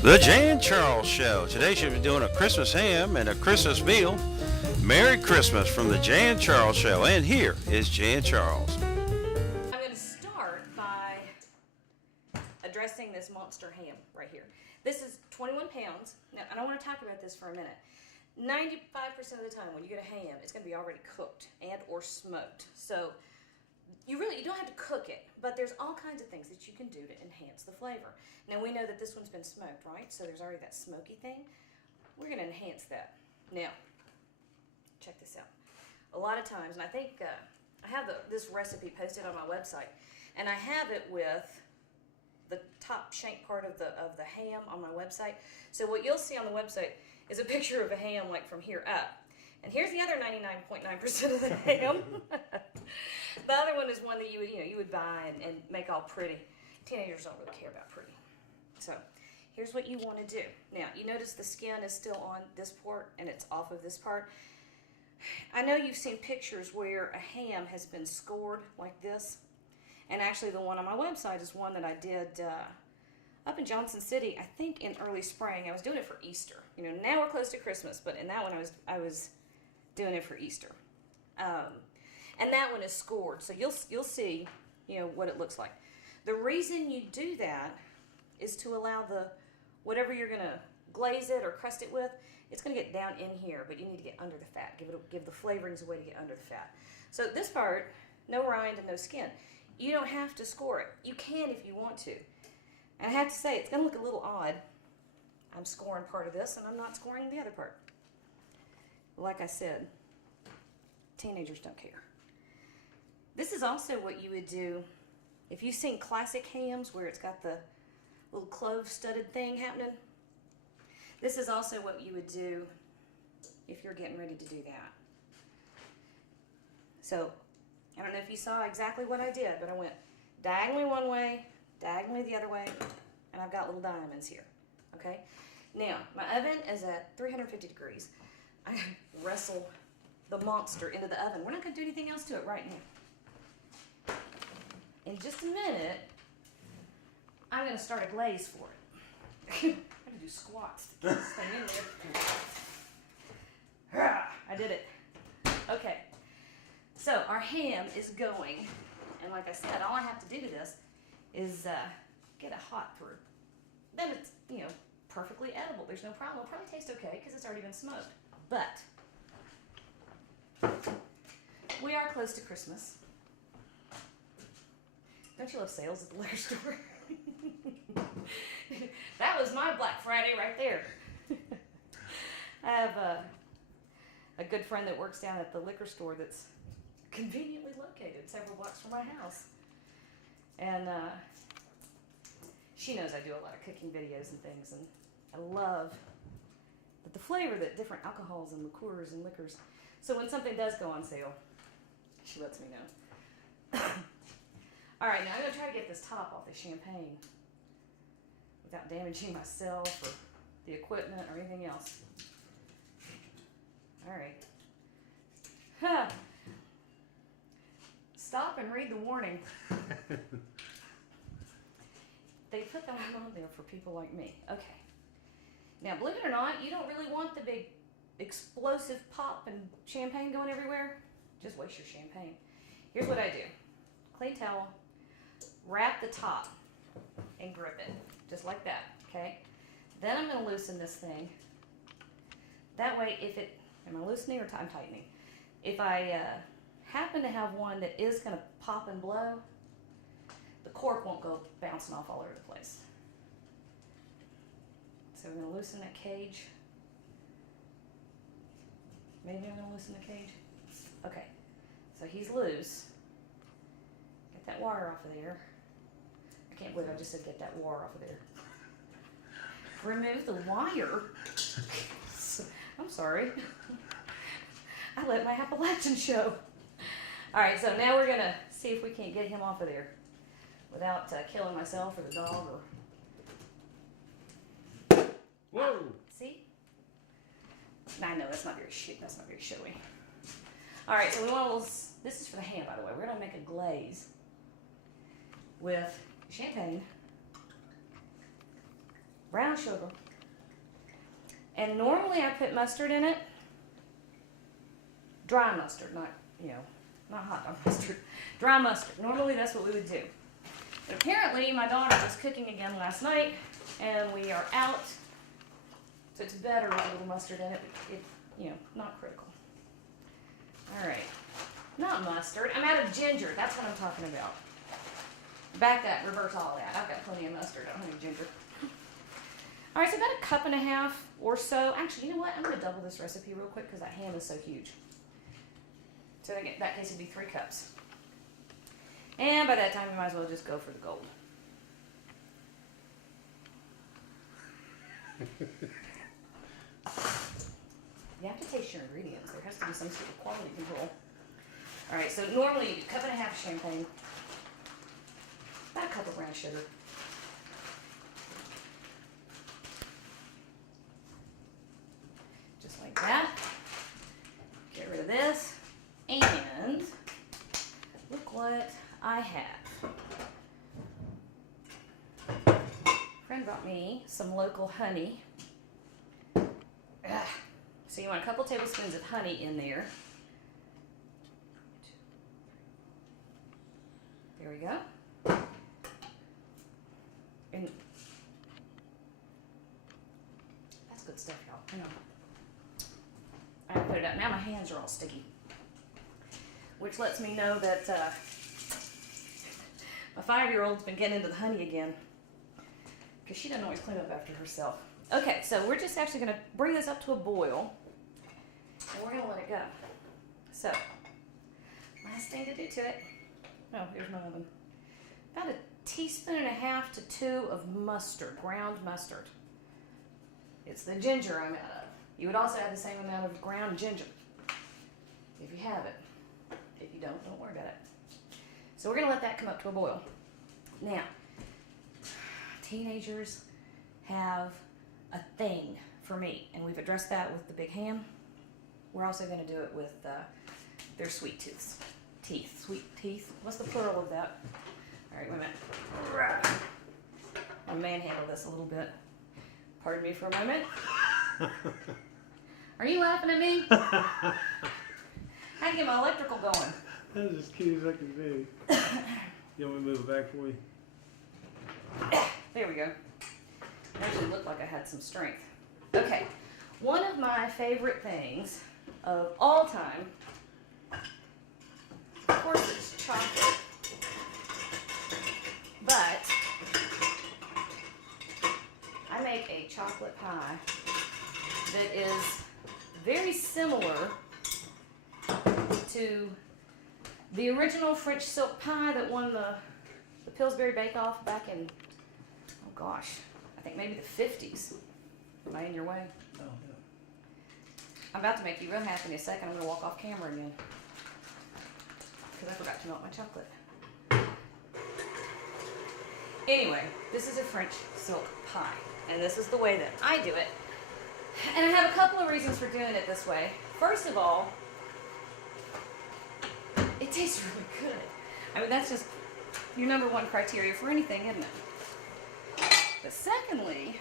The Jay and Charles Show. Today she'll be doing a Christmas ham and a Christmas meal. Merry Christmas from the Jay and Charles Show. And here is Jay and Charles. I'm going to start by addressing this monster ham right here. This is 21 pounds. Now, I don't want to talk about this for a minute. 95% of the time when you get a ham, it's going to be already cooked and or smoked. So you don't have to cook it, but there's all kinds of things that you can do to enhance the flavor. Now we know that this one's been smoked, right? So there's already that smoky thing. We're going to enhance that. Now, check this out. A lot of times, and I think I have this recipe posted on my website, and I have it with the top shank part of the ham on my website. So what you'll see on the website is a picture of a ham like from here up. And here's the other 99.9% of the ham. The other one is one that you would buy and make all pretty. Teenagers don't really care about pretty. So here's what you want to do. Now, you notice the skin is still on this part and it's off of this part. I know you've seen pictures where a ham has been scored like this. And actually the one on my website is one that I did up in Johnson City, I think in early spring. I was doing it for Easter. Now we're close to Christmas, but in that one I was doing it for Easter. And that one is scored, so you'll see, what it looks like. The reason you do that is to allow whatever you're gonna glaze it or crust it with, it's gonna get down in here, but you need to get under the fat. Give the flavorings a way to get under the fat. So this part, no rind and no skin. You don't have to score it. You can if you want to. And I have to say, it's gonna look a little odd. I'm scoring part of this and I'm not scoring the other part. Like I said, teenagers don't care. This is also what you would do if you've seen classic hams where it's got the little clove studded thing happening. This is also what you would do if you're getting ready to do that. So, I don't know if you saw exactly what I did, but I went diagonally one way, diagonally the other way, and I've got little diamonds here, okay? Now, my oven is at 350 degrees. I wrestle the monster into the oven. We're not going to do anything else to it right now. In just a minute, I'm going to start a glaze for it. I'm going to do squats to get this thing in there. I did it. Okay. So our ham is going, and like I said, all I have to do to this is get it hot through. Then it's, perfectly edible. There's no problem. It'll probably taste okay because it's already been smoked. But we are close to Christmas. Don't you love sales at the liquor store? That was my Black Friday right there. I have a good friend that works down at the liquor store that's conveniently located several blocks from my house. And she knows I do a lot of cooking videos and things, and I love the flavor that different alcohols and liqueurs and liquors. So when something does go on sale, she lets me know. All right, now I'm going to try to get this top off the champagne without damaging myself or the equipment or anything else. All right. Huh. Stop and read the warning. They put that one on there for people like me. Okay. Now, believe it or not, you don't really want the big explosive pop and champagne going everywhere. Just waste your champagne. Here's what I do. Clean towel, wrap the top, and grip it, just like that, okay? Then I'm gonna loosen this thing. That way, am I loosening or I'm tightening? If I happen to have one that is gonna pop and blow, the cork won't go bouncing off all over the place. So we're gonna loosen that cage. Maybe I'm gonna loosen the cage. Okay, so he's loose. Get that wire off of there. I can't believe I just said get that wire off of there. Remove the wire. I'm sorry. I let my Appalachian show. All right, so now we're gonna see if we can't get him off of there without killing myself or the dog or. Whoa! See? I know that's not very showy. All right, so we want a little. This is for the ham, by the way. We're gonna make a glaze with champagne brown sugar. And normally I put mustard in it. Dry mustard, not, not hot dog mustard. Dry mustard. Normally that's what we would do. But apparently my daughter was cooking again last night and we are out. So it's better with a little mustard in it. Not critical. All right. Not mustard. I'm out of ginger. That's what I'm talking about. Back up, reverse all that. I've got plenty of mustard. I don't have any ginger. All right, so about a cup and a half or so. Actually, you know what? I'm going to double this recipe real quick because that ham is so huge. So in that case, it'd be 3 cups. And by that time, you might as well just go for the gold. You have to taste your ingredients. There has to be some sort of quality control. All right, so normally you do a cup and a half of champagne, about a cup of brown sugar, just like that. Get rid of this, and look what I have. A friend brought me some local honey. So you want a couple tablespoons of honey in there. There we go. And that's good stuff, y'all. I know. I put it up. Now my hands are all sticky, which lets me know that my 5-year-old's been getting into the honey again because she doesn't always clean up after herself. Okay, so we're just actually going to bring this up to a boil, and we're going to let it go. So, last thing to do to it. Oh, here's my oven. About a teaspoon and a half to 2 of mustard, ground mustard. It's the ginger I'm out of. You would also add the same amount of ground ginger, if you have it. If you don't worry about it. So we're going to let that come up to a boil. Now, teenagers have a thing for meat, and we've addressed that with the big ham. We're also going to do it with their sweet teeth. Sweet teeth. What's the plural of that? All right, wait a minute. I'll manhandle this a little bit. Pardon me for a moment. Are you laughing at me? I had to get my electrical going. That's as cute as I can be. You want me to move it back for you? There we go. It actually looked like I had some strength. Okay, one of my favorite things of all time, of course, it's chocolate. But I make a chocolate pie that is very similar to the original French silk pie that won the Pillsbury Bake Off back in, oh gosh, I think maybe the 50s. Am I in your way? Oh, yeah. I'm about to make you real happy in a second. I'm going to walk off camera again because I forgot to melt my chocolate. Anyway, this is a French silk pie, and this is the way that I do it. And I have a couple of reasons for doing it this way. First of all, it tastes really good. I mean, that's just your number one criteria for anything, isn't it? But secondly,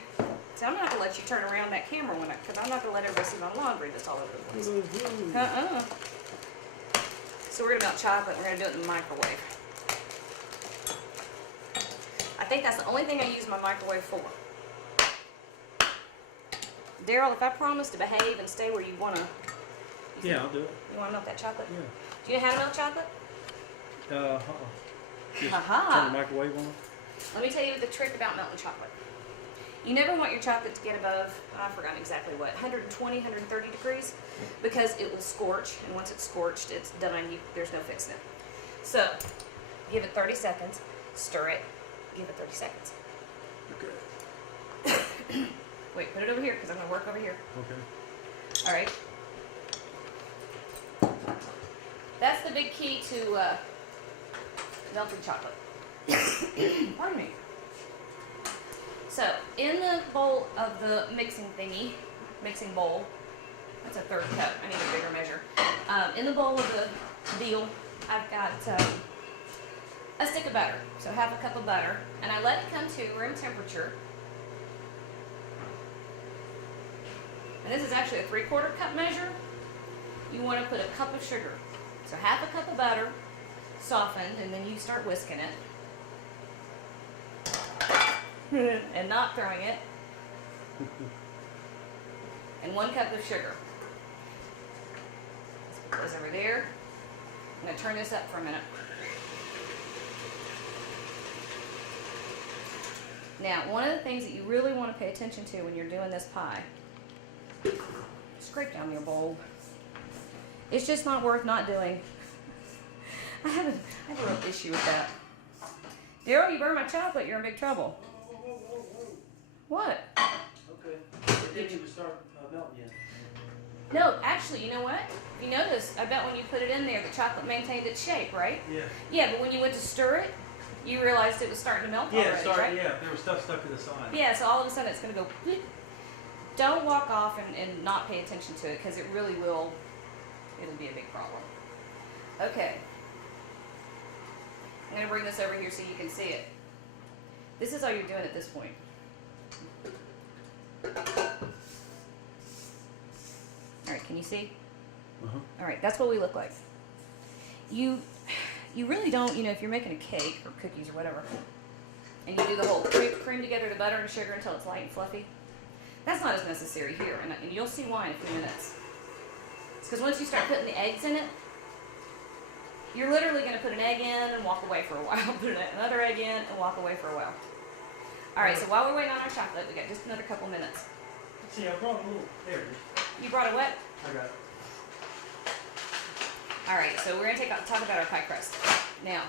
so I'm not going to let you turn around that camera because I'm not going to let everybody see my laundry that's all over the place. So we're going to melt chocolate and we're going to do it in the microwave. I think that's the only thing I use my microwave for. Daryl, if I promise to behave and stay where you want to... Yeah, I'll do it. You want to melt that chocolate? Yeah. Do you know how to melt chocolate? Just Ha-ha. turn the microwave on. Let me tell you the trick about melting chocolate. You never want your chocolate to get above, I've forgotten exactly what, 120, 130 degrees, because it will scorch, and once it's scorched, it's done. There's no fixing it. So, give it 30 seconds, stir it, give it 30 seconds. Okay. Wait, put it over here, because I'm going to work over here. Okay. All right. That's the big key to melting chocolate. Pardon me. So, in the bowl of the mixing bowl, that's a third cup, I need a bigger measure. In the bowl of the deal, I've got a stick of butter, so half a cup of butter, and I let it come to room temperature and this is actually a 3/4 cup measure, you want to put a cup of sugar. So half a cup of butter, softened, and then you start whisking it. And not throwing it. And 1 cup of sugar. This goes over there. I'm going to turn this up for a minute. Now, one of the things that you really want to pay attention to when you're doing this pie, scrape down your bowl. It's just not worth not doing. I have a real issue with that. Daryl, you burn my chocolate, you're in big trouble. What? Okay. It didn't even start melting yet. No, actually, you know what? If you notice, I bet when you put it in there, the chocolate maintained its shape, right? Yeah. Yeah, but when you went to stir it, you realized it was starting to melt already, right? Yeah, there was stuff stuck to the side. Yeah, so all of a sudden it's going to go bloop. Don't walk off and not pay attention to it, because it really will, it'll be a big problem. Okay. I'm going to bring this over here so you can see it. This is all you're doing at this point. Alright, can you see? Uh-huh. Alright, that's what we look like. You really don't, if you're making a cake or cookies or whatever, and you do the whole cream together the butter and sugar until it's light and fluffy, that's not as necessary here, and you'll see why in a few minutes. It's because once you start putting the eggs in it, you're literally going to put an egg in and walk away for a while, put another egg in and walk away for a while. Alright, so while we're waiting on our chocolate, we got just another couple minutes. See, I brought a little, there it is. You brought a what? I got it. Alright, so we're going to talk about our pie crust. Now,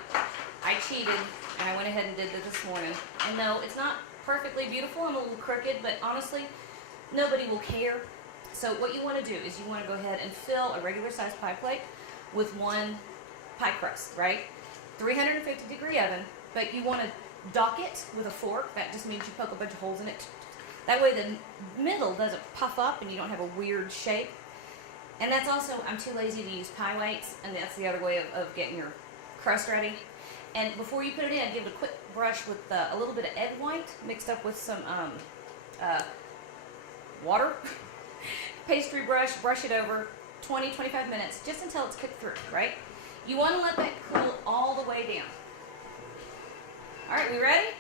I cheated and I went ahead and did this morning. And no, it's not perfectly beautiful. I'm a little crooked, but honestly, nobody will care. So what you want to do is you want to go ahead and fill a regular sized pie plate with 1 pie crust, right? 350-degree oven, but you want to dock it with a fork. That just means you poke a bunch of holes in it. That way the middle doesn't puff up and you don't have a weird shape. And that's also, I'm too lazy to use pie weights, and that's the other way of getting your crust ready. And before you put it in, give it a quick brush with a little bit of egg white mixed up with some water. Pastry brush it over 20-25 minutes, just until it's cooked through, right? You want to let that cool all the way down. All right, we ready?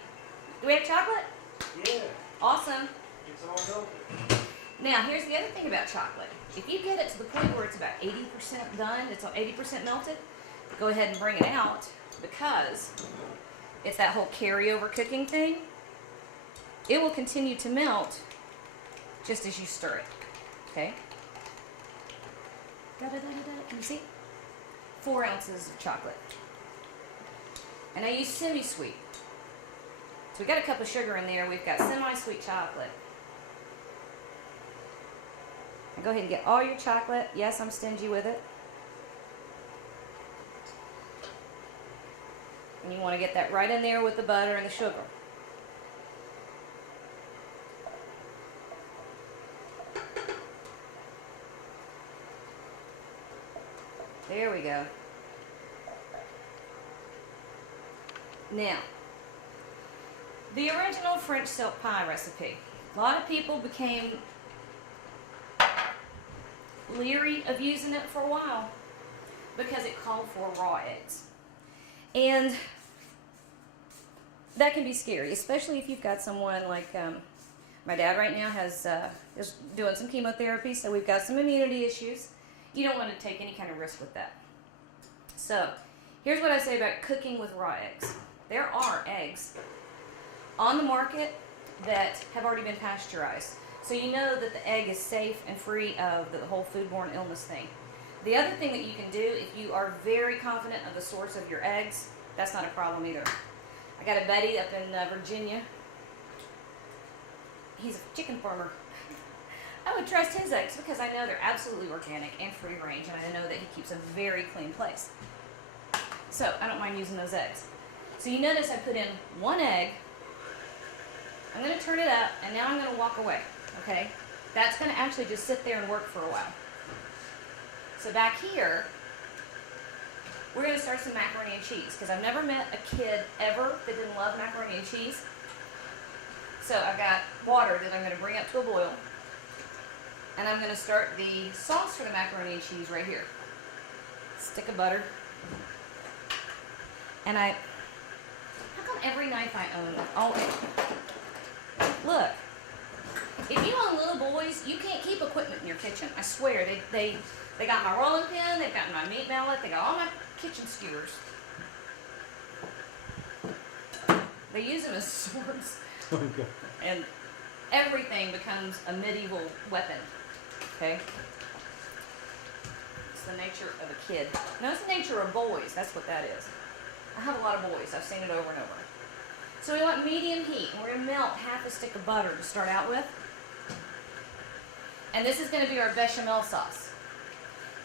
Do we have chocolate? Yeah. Awesome. It's all melted. Now, here's the other thing about chocolate. If you get it to the point where it's about 80% done, it's 80% melted, go ahead and bring it out, because it's that whole carryover cooking thing. It will continue to melt just as you stir it. Okay? Da-da-da-da-da. Can you see? 4 ounces of chocolate. And I use semi-sweet. So we got a cup of sugar in there. We've got semi-sweet chocolate. Now go ahead and get all your chocolate. Yes, I'm stingy with it. And you want to get that right in there with the butter and the sugar. There we go. Now, the original French silk pie recipe. A lot of people became leery of using it for a while because it called for raw eggs. And that can be scary, especially if you've got someone like my dad right now is doing some chemotherapy, so we've got some immunity issues. You don't want to take any kind of risk with that. So, here's what I say about cooking with raw eggs. There are eggs on the market that have already been pasteurized. So you know that the egg is safe and free of the whole foodborne illness thing. The other thing that you can do, if you are very confident of the source of your eggs, that's not a problem either. I got a buddy up in Virginia. He's a chicken farmer. I would trust his eggs because I know they're absolutely organic and free range, and I know that he keeps a very clean place. So I don't mind using those eggs. So you notice I put in 1 egg. I'm going to turn it up, and now I'm going to walk away, okay? That's going to actually just sit there and work for a while. So back here, we're going to start some macaroni and cheese, because I've never met a kid ever that didn't love macaroni and cheese. So I've got water that I'm going to bring up to a boil. And I'm going to start the sauce for the macaroni and cheese right here. Stick of butter. And how come every knife I own, look, if you own little boys, you can't keep equipment in your kitchen. I swear, they got my rolling pin, they've got my meat mallet, they got all my kitchen skewers. They use them as swords. Okay. And everything becomes a medieval weapon, okay? It's the nature of a kid. No, it's the nature of boys. That's what that is. I have a lot of boys. I've seen it over and over. So we want medium heat. And we're going to melt half a stick of butter to start out with. And this is going to be our bechamel sauce.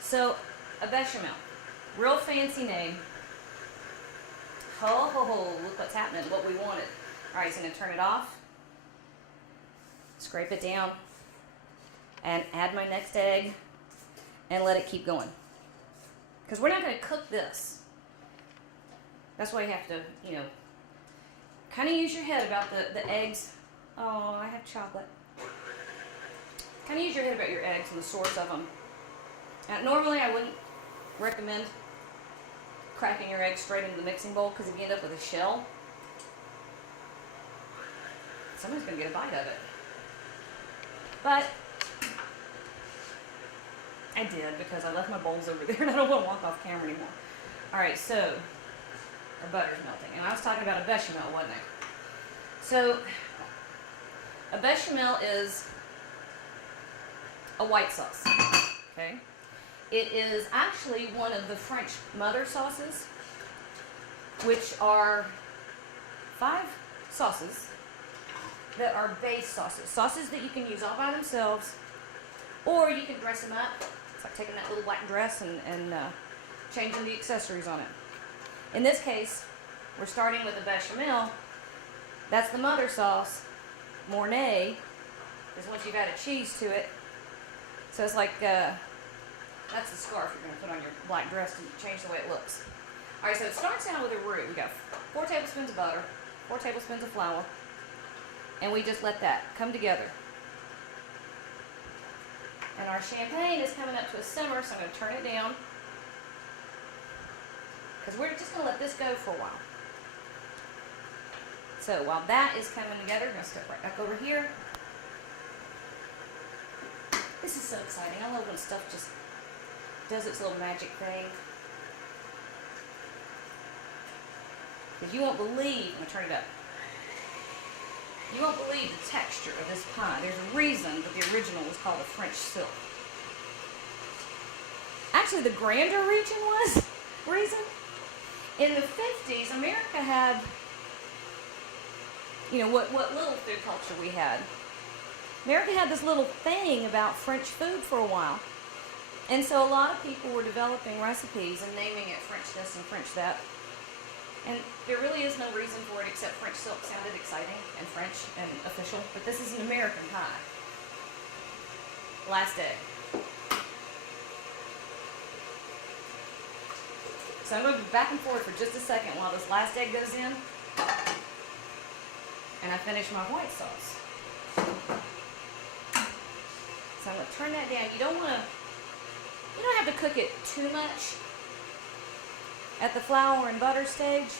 So, a bechamel. Real fancy name. Ho, ho, ho. Look what's happening. What we wanted. All right, he's going to turn it off. Scrape it down. And add my next egg. And let it keep going. Because we're not going to cook this. That's why you have to, kind of use your head about the eggs. Oh, I have chocolate. Kind of use your head about your eggs and the source of them. Normally, I wouldn't recommend cracking your eggs straight into the mixing bowl because if you end up with a shell, somebody's going to get a bite of it. But I did because I left my bowls over there and I don't want to walk off camera anymore. All right, so our butter's melting. And I was talking about a bechamel, wasn't I? So, a bechamel is a white sauce, okay? It is actually one of the French mother sauces, which are 5 sauces that are base sauces. Sauces that you can use all by themselves, or you can dress them up. It's like taking that little black dress and changing the accessories on it. In this case, we're starting with a bechamel. That's the mother sauce. Mornay is once you've added cheese to it. So it's like, that's the scarf you're going to put on your black dress to change the way it looks. Alright, so it starts out with a roux. We got 4 tablespoons of butter, 4 tablespoons of flour, and we just let that come together. And our champagne is coming up to a simmer, so I'm going to turn it down. Because we're just going to let this go for a while. So while that is coming together, I'm going to step right back over here. This is so exciting. I love when stuff just does its little magic thing. Because you won't believe, I'm going to turn it up. You won't believe the texture of this pie. There's a reason that the original was called a French silk. Actually, the grander reason. In the 50s, America had, what little food culture we had. America had this little thing about French food for a while. And so a lot of people were developing recipes and naming it French this and French that. And there really is no reason for it except French silk sounded exciting and French and official. But this is an American pie. Last egg. So I'm going to be back and forth for just a second while this last egg goes in. And I finish my white sauce. So I'm going to turn that down. You don't have to cook it too much at the flour and butter stage.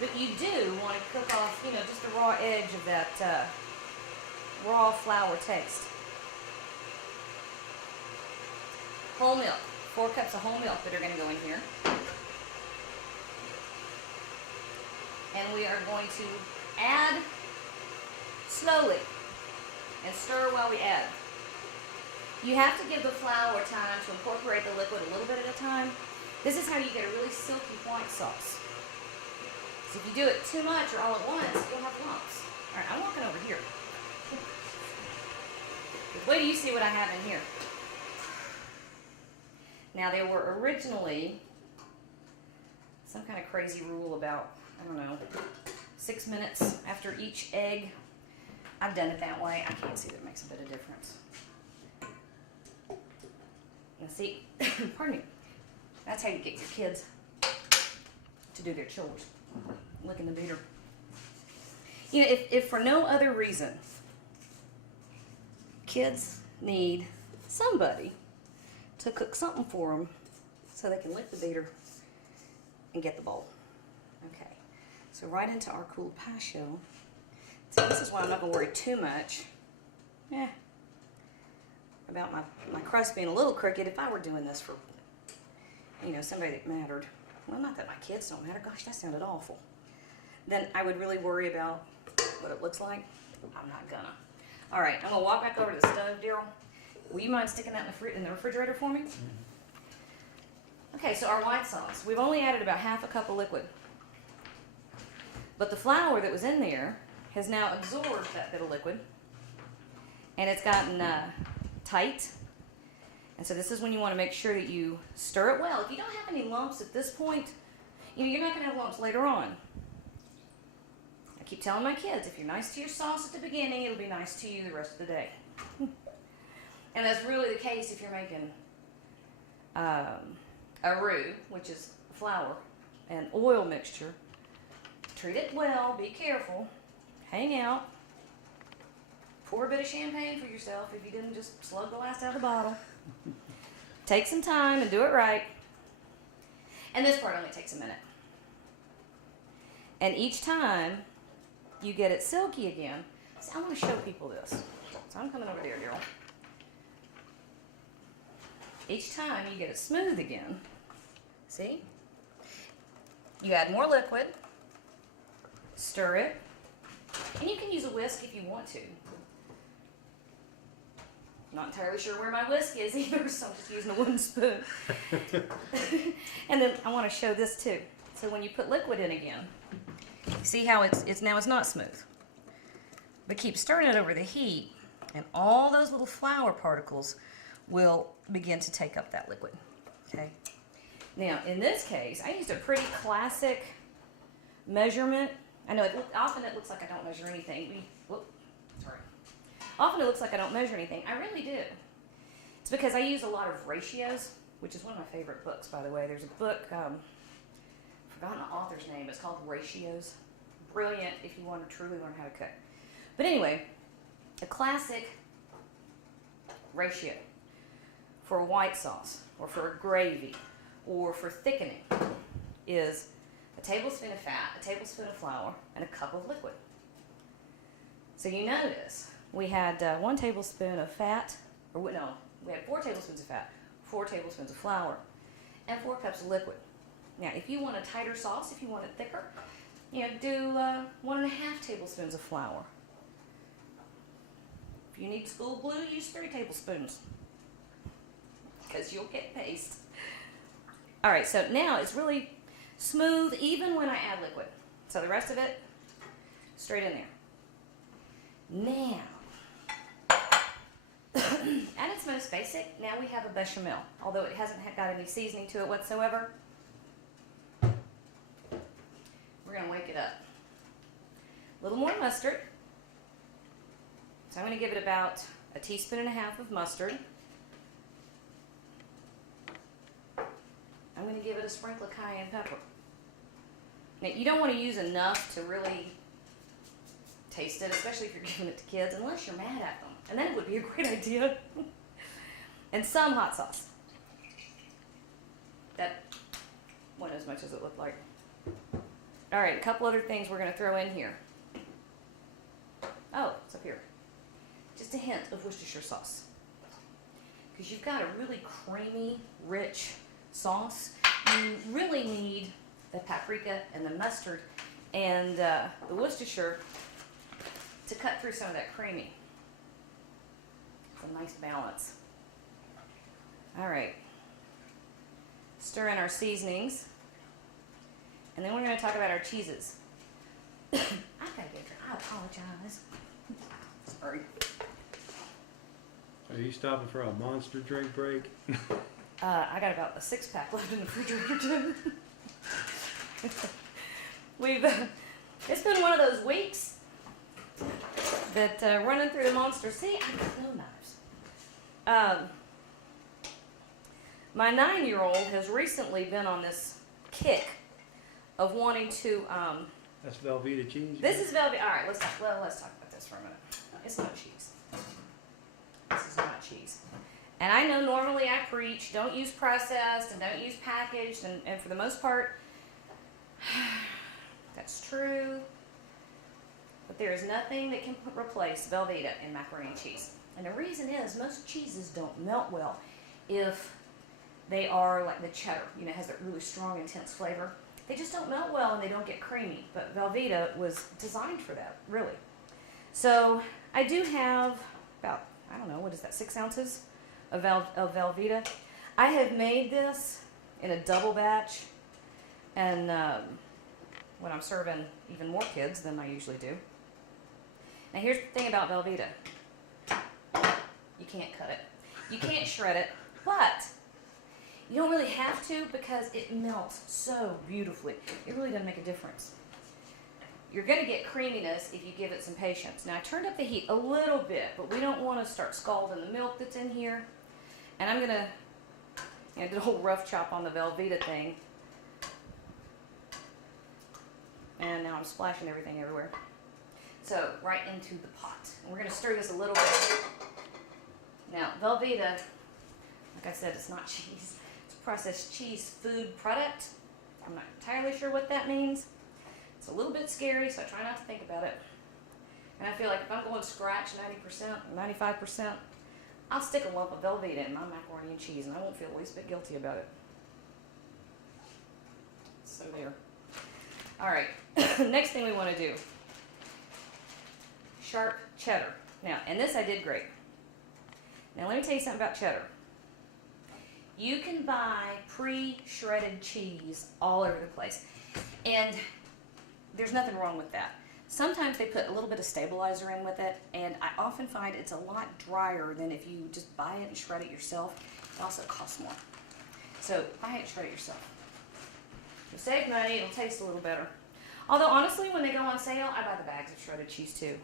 But you do want to cook off, just the raw edge of that raw flour taste. Whole milk. 4 cups of whole milk that are going to go in here. And we are going to add slowly and stir while we add. You have to give the flour time to incorporate the liquid a little bit at a time. This is how you get a really silky white sauce. So if you do it too much or all at once, you'll have lumps. All right, I'm walking over here. Wait till you see what I have in here. Now, there were originally some kind of crazy rule about, 6 minutes after each egg. I've done it that way. I can't see that it makes a bit of difference. Now, see, pardon me, that's how you get your kids to do their chores, licking the beater. If for no other reason, kids, need somebody to cook something for them so they can lick the beater and get the bowl. Okay, so right into our cooled pie shell. So this is why I'm not going to worry too much about my crust being a little crooked if I were doing this for, somebody that mattered. Well, not that my kids don't matter. Gosh, that sounded awful. Then I would really worry about what it looks like. I'm not gonna. All right, I'm gonna walk back over to the stove, Daryl. Will you mind sticking that in the refrigerator for me? Okay, so our white sauce. We've only added about half a cup of liquid. But the flour that was in there has now absorbed that bit of liquid. And it's gotten tight. And so this is when you want to make sure that you stir it well. If you don't have any lumps at this point, you're not going to have lumps later on. I keep telling my kids, if you're nice to your sauce at the beginning, it'll be nice to you the rest of the day. And that's really the case if you're making a roux, which is flour and oil mixture. Treat it well, be careful, hang out, pour a bit of champagne for yourself if you didn't just slug the last out of the bottle. Take some time and do it right. And this part only takes a minute. And each time you get it silky again, see, I want to show people this. So I'm coming over there, Daryl. Each time you get it smooth again, see? You add more liquid, stir it, and you can use a whisk if you want to. Not entirely sure where my whisk is either, so I'm just using a wooden spoon. And then I want to show this too. So when you put liquid in again, see how it's not smooth. But keep stirring it over the heat, and all those little flour particles will begin to take up that liquid. Okay. Now in this case, I used a pretty classic measurement. I know often it looks like I don't measure anything. Often it looks like I don't measure anything. I really do. It's because I use a lot of ratios, which is one of my favorite books, by the way. There's a book, I've forgotten the author's name. It's called Ratios. Brilliant if you want to truly learn how to cook. But anyway, a classic ratio for a white sauce or for a gravy or for thickening is a tablespoon of fat, a tablespoon of flour, and a cup of liquid. So you notice we had 1 tablespoon of fat, we had 4 tablespoons of fat, 4 tablespoons of flour, and 4 cups of liquid. Now, if you want a tighter sauce, if you want it thicker, do 1.5 tablespoons of flour. If you need school glue, use 3 tablespoons, because you'll get paste. All right, so now it's really smooth even when I add liquid. So the rest of it, straight in there. Now, at its most basic, now we have a bechamel, although it hasn't got any seasoning to it whatsoever. We're going to wake it up. A little more mustard. So I'm going to give it about 1.5 teaspoons of mustard. I'm going to give it a sprinkle of cayenne pepper. Now, you don't want to use enough to really taste it, especially if you're giving it to kids, unless you're mad at them. And then it would be a great idea. And some hot sauce. That wasn't as much as it looked like. All right, a couple other things we're going to throw in here. Oh, it's up here. Just a hint of Worcestershire sauce. Because you've got a really creamy, rich sauce. You really need the paprika and the mustard and the Worcestershire to cut through some of that creamy. It's a nice balance. All right. Stir in our seasonings. And then we're going to talk about our cheeses. I gotta get drunk. I apologize. Sorry. Are you stopping for a monster drink break? I got about a 6-pack left in the refrigerator too. It's been one of those weeks that running through the monster. See, I got no knives. My 9-year-old has recently been on this kick of wanting to. That's Velveeta cheese. This is Velveeta. All right, let's talk about this for a minute. It's not cheese. This is not cheese. cheese. And I know normally I preach, don't use processed and don't use packaged, and for the most part, that's true. But there is nothing that can replace Velveeta in macaroni and cheese. And the reason is most cheeses don't melt well if they are like the cheddar, you know, has that really strong, intense flavor. They just don't melt well and they don't get creamy. But Velveeta was designed for that, really. So I do have about, I don't know, what is that, 6 ounces of Velveeta. I have made this in a double batch, and when I'm serving even more kids than I usually do. Now here's the thing about Velveeta. You can't cut it. You can't shred it, but you don't really have to because it melts so beautifully. It really doesn't make a difference. You're going to get creaminess if you give it some patience. Now I turned up the heat a little bit, but we don't want to start scalding the milk that's in here. And I'm going to, you know, do a whole rough chop on the Velveeta thing. And now I'm splashing everything everywhere. So right into the pot. And we're going to stir this a little bit. Now Velveeta, like I said, it's not cheese. It's a processed cheese food product. I'm not entirely sure what that means. It's a little bit scary, so I try not to think about it. And I feel like if I'm going scratch 90% or 95%, I'll stick a lump of Velveeta in my macaroni and cheese, and I won't feel the least bit guilty about it. So there. All right, next thing we want to do, sharp cheddar. Now, and this I did great. Now let me tell you something about cheddar. You can buy pre-shredded cheese all over the place, and there's nothing wrong with that. Sometimes they put a little bit of stabilizer in with it, and I often find it's a lot drier than if you just buy it and shred it yourself. It also costs more. So buy it and shred it yourself. You'll save money, it'll taste a little better. Although honestly, when they go on sale, I buy the bags of shredded cheese too.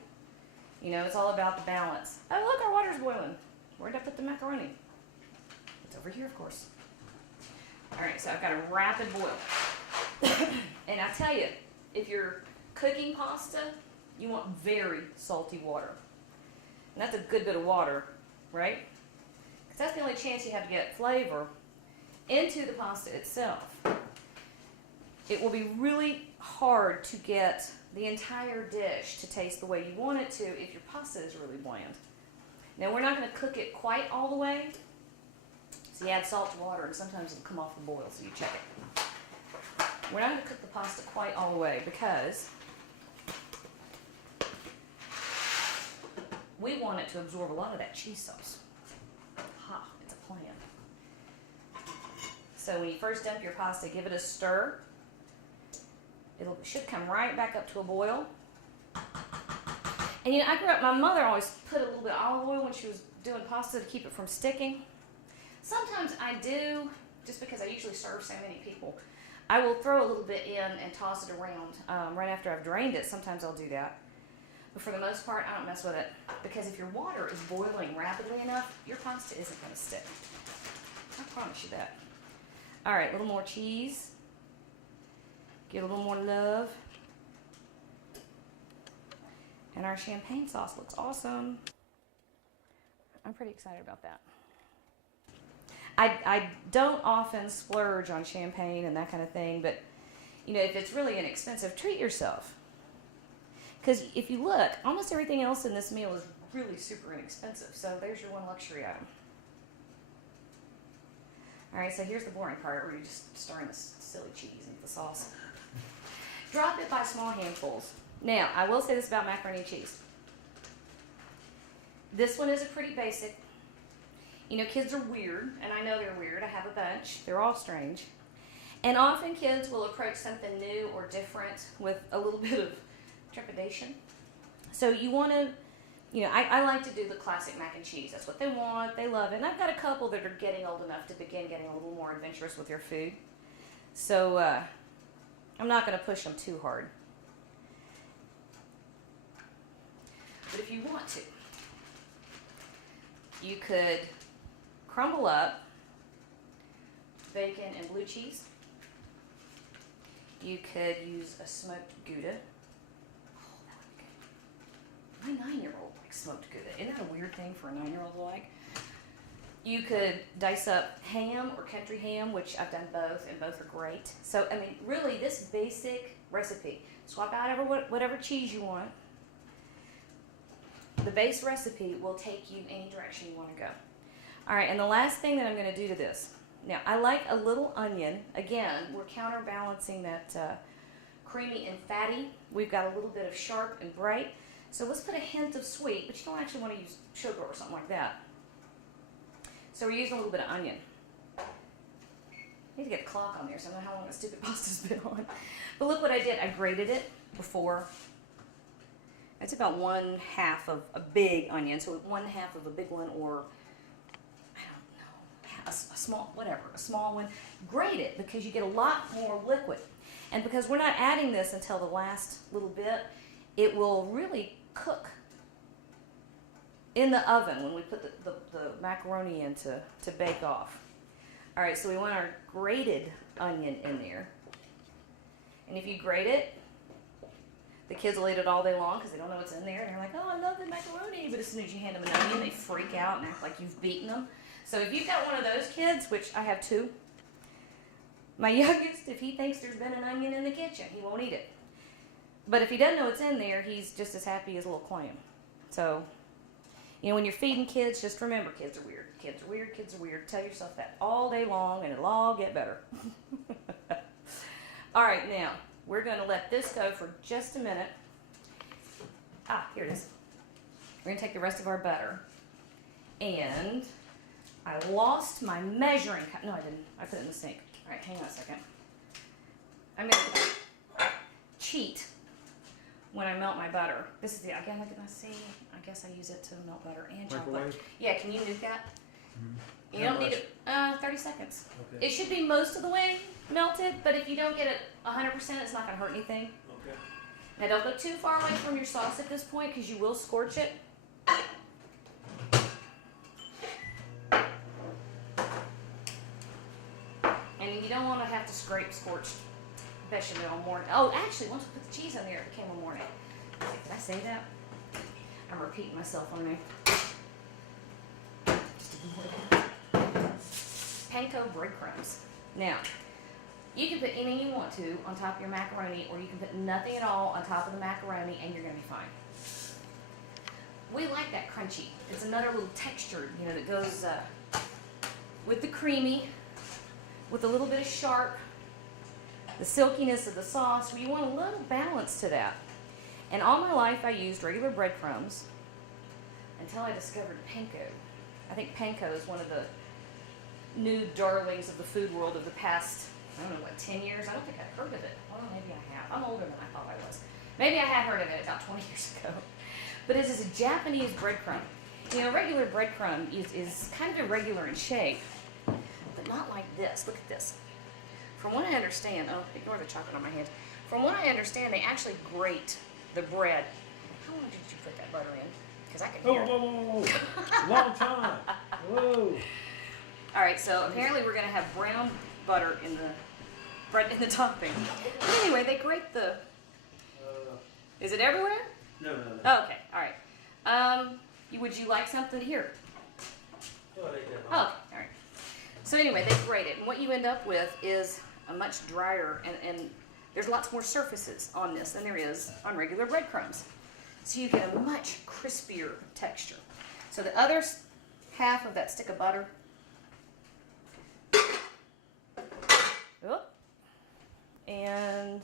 You know, it's all about the balance. Oh look, our water's boiling. Where'd I put the macaroni? It's over here, of course. All right, so I've got a rapid boil. And I tell you, if you're cooking pasta, you want very salty water. And that's a good bit of water, right? Because that's the only chance you have to get flavor into the pasta itself. It will be really hard to get the entire dish to taste the way you want it to if your pasta is really bland. Now we're not going to cook it quite all the way. So you add salt to water and sometimes it'll come off the boil, so you check it. We're not going to cook the pasta quite all the way because we want it to absorb a lot of that cheese sauce. Ha, it's a plan. So when you first dump your pasta, give it a stir. It should come right back up to a boil. And you know, I grew up, my mother always put a little bit of olive oil when she was doing pasta to keep it from sticking. Sometimes I do, just because I usually serve so many people. I will throw a little bit in and toss it around right after I've drained it. Sometimes I'll do that. But for the most part, I don't mess with it. Because if your water is boiling rapidly enough, your pasta isn't going to stick. I promise you that. All right, a little more cheese. Get a little more love. And our champagne sauce looks awesome. I'm pretty excited about that. I don't often splurge on champagne and that kind of thing, but you know, if it's really inexpensive, treat yourself. Because if you look, almost everything else in this meal is really super inexpensive. So there's your one luxury item. All right, so here's the boring part where you're just stirring this silly cheese into the sauce. Drop it by small handfuls. Now, I will say this about macaroni and cheese. This one is a pretty basic. You know, kids are weird, and I know they're weird. I have a bunch. They're all strange. And often kids will approach something new or different with a little bit of trepidation. So you want to, you know, I like to do the classic mac and cheese. That's what they want. They love it. And I've got a couple that are getting old enough to begin getting a little more adventurous with their food. So I'm not going to push them too hard. But if you want to, you could crumble up bacon and blue cheese. You could use a smoked Gouda. Oh, that would be good. My 9-year-old likes smoked Gouda. Isn't that a weird thing for a 9-year-old to like? You could dice up ham or country ham, which I've done both, and both are great. So, I mean, really, this basic recipe, swap out whatever cheese you want. The base recipe will take you any direction you want to go. All right, and the last thing that I'm going to do to this. Now, I like a little onion. Again, we're counterbalancing that creamy and fatty. We've got a little bit of sharp and bright. So let's put a hint of sweet, but you don't actually want to use sugar or something like that. So we're using a little bit of onion. I need to get a clock on there so I know how long the stupid pasta's been on. But look what I did. I grated it before. That's about 1/2 of a big onion. So 1/2 of a big one, or I don't know, a small, whatever, a small one. Grate it because you get a lot more liquid. And because we're not adding this until the last little bit, it will really cook in the oven when we put the macaroni in to bake off. All right, so we want our grated onion in there. And if you grate it, the kids will eat it all day long because they don't know what's in there. And they're like, oh, I love the macaroni. But as soon as you hand them an onion, they freak out and act like you've beaten them. So if you've got one of those kids, which I have 2, my youngest, if he thinks there's been an onion in the kitchen, he won't eat it. But if he doesn't know what's in there, he's just as happy as a little clam. So, you know, when you're feeding kids, just remember, kids are weird. Kids are weird, kids are weird. Tell yourself that all day long, and it'll all get better. All right, now, we're going to let this go for just a minute. Ah, here it is. We're going to take the rest of our butter. And I lost my measuring cup. No, I didn't. I put it in the sink. All right, hang on a second. I'm going to cheat when I melt my butter. This is the, again, look at my see. I guess I use it to melt butter and chocolate. Microwave? Yeah, can you nuke that? Mm-hmm. You How don't need much? it, 30 seconds. Okay. It should be most of the way melted, but if you don't get it 100%, it's not going to hurt anything. Okay. Now don't go too far away from your sauce at this point because you will scorch it. And you don't want to have to scrape scorched bechamel more. Oh, actually, once we put the cheese in there, it became a morning. Did I say that? I'm repeating myself on there. Just ignore that. Panko breadcrumbs. Now, you can put anything you want to on top of your macaroni, or you can put nothing at all on top of the macaroni, and you're going to be fine. We like that crunchy. It's another little texture, you know, that goes with the creamy, with a little bit of sharp, the silkiness of the sauce. You want a little balance to that. And all my life I used regular breadcrumbs until I discovered panko. I think panko is one of the new darlings of the food world of the past, I don't know, what, 10 years? I don't think I've heard of it. Well, maybe I have. I'm older than I thought I was. Maybe I have heard of it about 20 years ago. But it is a Japanese breadcrumb. You know, regular breadcrumb is kind of irregular in shape, but not like this. Look at this. From what I understand, oh, ignore the chocolate on my hands. From what I understand, they actually grate the bread. How long did you put that butter in? Because I can Oh, hear it. whoa. Long time. Whoa. All right, so apparently we're going to have brown butter in the bread in the topping. But anyway, they grate the. Is it everywhere? No. Oh, okay, all right. Would you like something here? Oh, okay, all right. So anyway, they grate it, and what you end up with is a much drier, and there's lots more surfaces on this than there is on regular breadcrumbs. So you get a much crispier texture. So the other half of that stick of butter, and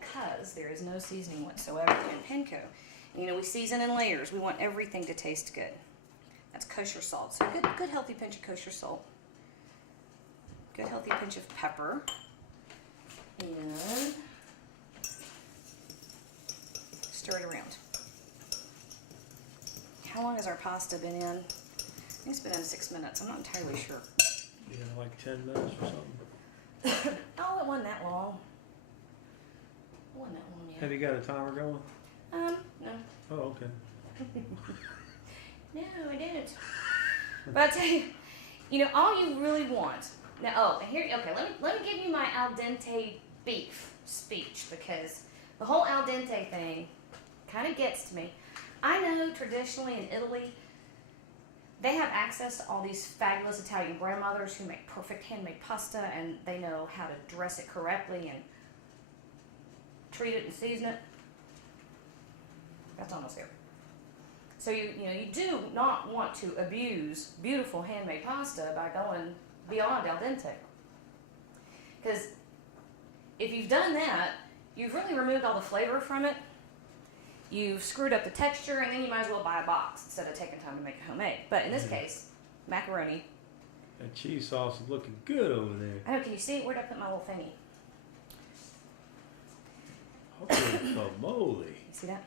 because there is no seasoning whatsoever in panko, you know, we season in layers. We want everything to taste good. That's kosher salt. So good healthy pinch of kosher salt. Good healthy pinch of pepper. And stir it around. How long has our pasta been in? I think it's been in 6 minutes. I'm not entirely sure. Yeah, like 10 minutes or something. Oh, it wasn't that long. It wasn't that long yet. Have you got a timer going? No. Oh, okay. No, I didn't. But I tell you, you know, all you really want. Now, oh, and here, okay, let me give you my al dente beef speech, because the whole al dente thing kind of gets to me. I know traditionally in Italy, they have access to all these fabulous Italian grandmothers who make perfect handmade pasta, and they know how to dress it correctly and treat it and season it. That's almost there. So you do not want to abuse beautiful handmade pasta by going beyond al dente. Because if you've done that, you've really removed all the flavor from it. You've screwed up the texture, and then you might as well buy a box instead of taking time to make it homemade. But in this case, macaroni. That cheese sauce is looking good over there. I know, can you see it? Where'd I put my little thingy? Holy moly. You see that?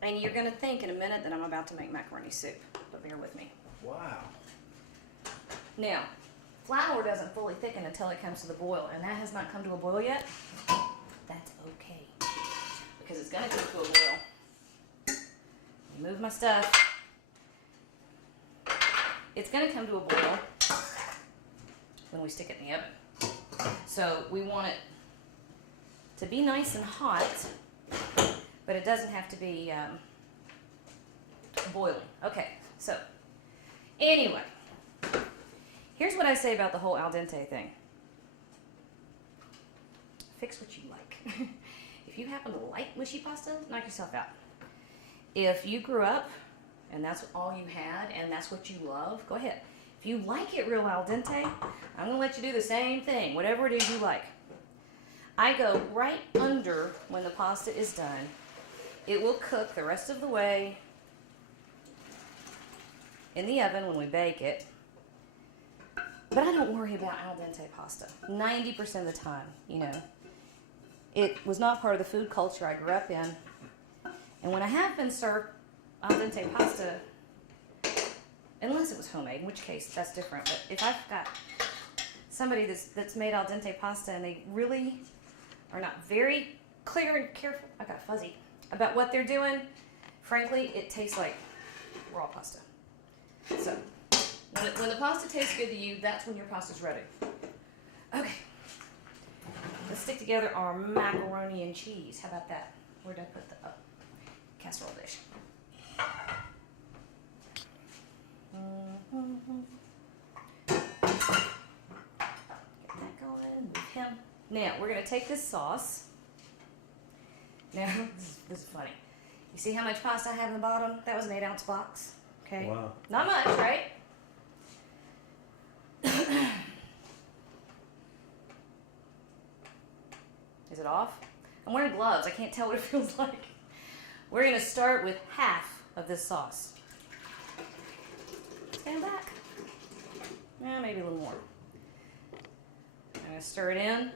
And you're going to think in a minute that I'm about to make macaroni soup, but bear with me. Wow. Now, flour doesn't fully thicken until it comes to the boil, and that has not come to a boil yet. That's okay, because it's going to come to a boil. Move my stuff. It's going to come to a boil when we stick it in the oven. So we want it to be nice and hot, but it doesn't have to be boiling. Okay, so anyway, here's what I say about the whole al dente thing. Fix what you like. If you happen to like mushy pasta, knock yourself out. If you grew up and that's all you had and that's what you love, go ahead. If you like it real al dente, I'm going to let you do the same thing, whatever it is you like. I go right under when the pasta is done. It will cook the rest of the way in the oven when we bake it. But I don't worry about al dente pasta 90% of the time, you know. It was not part of the food culture I grew up in. And when I have been served al dente pasta, unless it was homemade, in which case that's different. But if I've got somebody that's made al dente pasta and they really are not very clear and careful, I got fuzzy, about what they're doing, frankly, it tastes like raw pasta. So, when the pasta tastes good to you, that's when your pasta's ready. Okay. Let's stick together our macaroni and cheese. How about that? Where'd I put the casserole dish? Get that going. Move him. Now, we're going to take this sauce. Now, this is funny. You see how much pasta I have in the bottom? That was an 8-ounce box. Okay? Wow. Not much, right? Is it off? I'm wearing gloves. I can't tell what it feels like. We're going to start with half of this sauce. Stand back. Maybe a little more. I'm going to stir it in.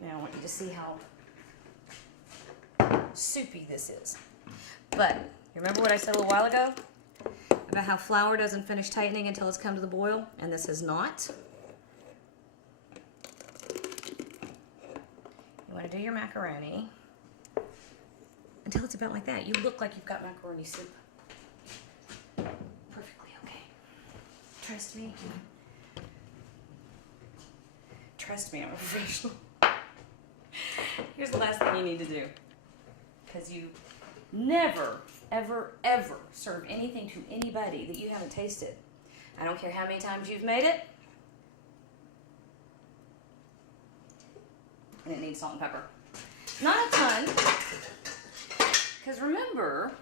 Now I want you to see how soupy this is. But you remember what I said a little while ago about how flour doesn't finish tightening until it's come to the boil, and this is not. You want to do your macaroni until it's about like that. You look like you've got macaroni soup. Perfectly okay. Trust me. Trust me, I'm a professional. Here's the last thing you need to do. Because you never, ever, ever serve anything to anybody that you haven't tasted. I don't care how many times you've made it. And it needs salt and pepper. Not a ton. Because remember,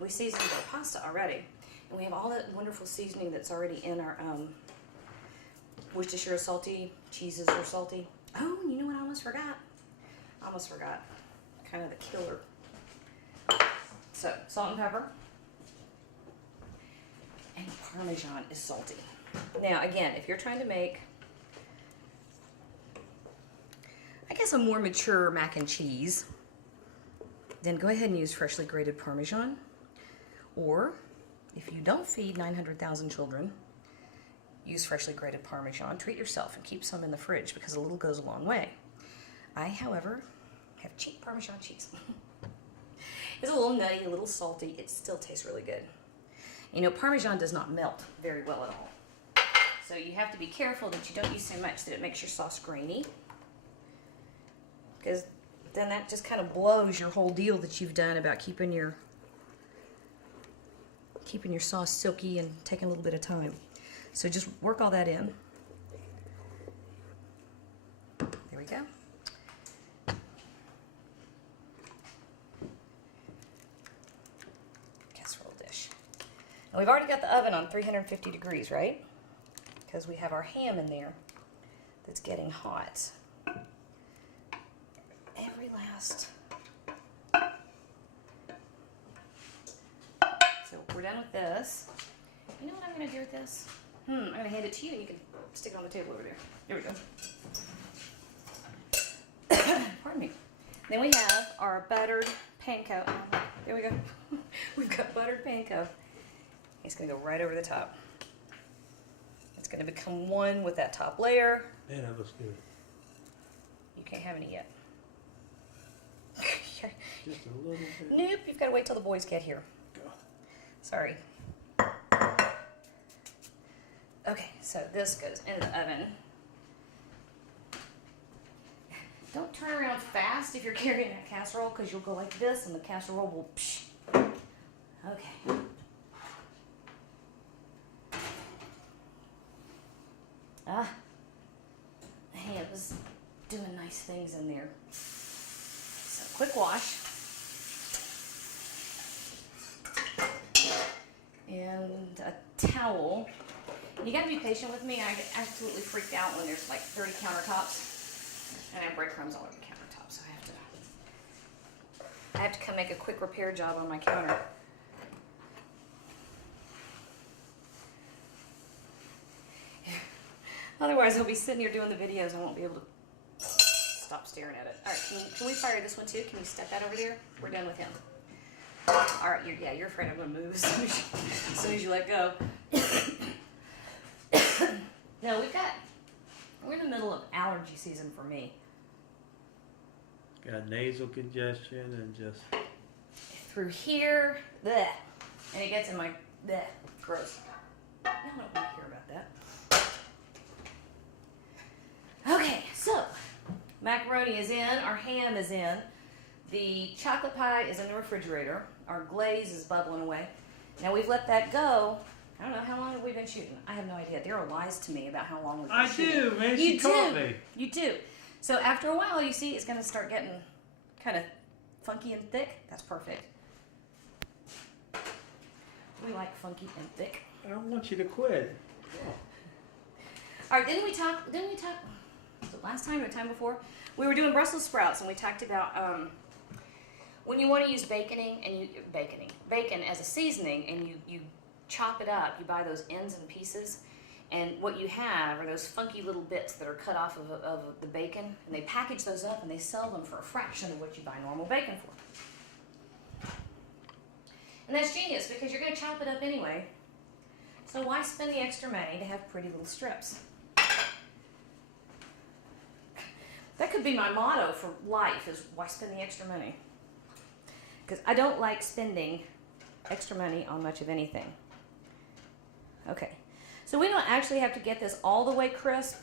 we seasoned our pasta already. And we have all that wonderful seasoning that's already in our Worcestershire salty. Cheeses are salty. Oh, you know what I almost forgot? Kind of the killer. So, salt and pepper. And Parmesan is salty. Now, again, if you're trying to make, I guess, a more mature mac and cheese, then go ahead and use freshly grated Parmesan. Or, if you don't feed 900,000 children, use freshly grated Parmesan. Treat yourself and keep some in the fridge because a little goes a long way. I, however, have cheap Parmesan cheese. It's a little nutty, a little salty. It still tastes really good. You know, Parmesan does not melt very well at all. So you have to be careful that you don't use so much that it makes your sauce grainy. Because then that just kind of blows your whole deal that you've done about keeping your sauce silky and taking a little bit of time. So just work all that in. There we go. Casserole dish. And we've already got the oven on 350 degrees, right? Because we have our ham in there that's getting hot. Every last. So we're done with this. You know what I'm going to do with this? I'm going to hand it to you and you can stick it on the table over there. There we go. Pardon me. Then we have our buttered panko. There we go. We've got buttered panko. It's going to go right over the top. It's going to become one with that top layer. Man, that looks good. You can't have any yet. Just a little bit. Nope, you've got to wait till the boys get here. Sorry. Okay, so this goes into the oven. Don't turn around fast if you're carrying that casserole because you'll go like this and the casserole will psh. Okay. The ham's doing nice things in there. So quick wash. And a towel. You gotta be patient with me. I get absolutely freaked out when there's like dirty countertops. And I have breadcrumbs all over the countertop, so I have to come make a quick repair job on my counter. Otherwise, I'll be sitting here doing the videos. I won't be able to stop staring at it. All right, can we fire this one too? Can you step that over there? We're done with him. All right, you're afraid I'm gonna move as soon as you let go. No, we're in the middle of allergy season for me. Got nasal congestion and just. Through here, bleh, and it gets in my, bleh, gross. I don't want to hear about that. Okay, so macaroni is in, our ham is in, the chocolate pie is in the refrigerator, our glaze is bubbling away. Now we've let that go. I don't know, how long have we been shooting? I have no idea. Daryl lies to me about how long we've been shooting. I do, man. She caught me. You do. So after a while, you see it's going to start getting kind of funky and thick. That's perfect. We like funky and thick. I don't want you to quit. All right, didn't we talk, was it last time or the time before? We were doing Brussels sprouts and we talked about when you want to use bacon as a seasoning and you chop it up, you buy those ends and pieces, and what you have are those funky little bits that are cut off of the bacon, and they package those up and they sell them for a fraction of what you buy normal bacon for. And that's genius because you're going to chop it up anyway, so why spend the extra money to have pretty little strips? That could be my motto for life, is why spend the extra money? Because I don't like spending extra money on much of anything. Okay, so we don't actually have to get this all the way crisp.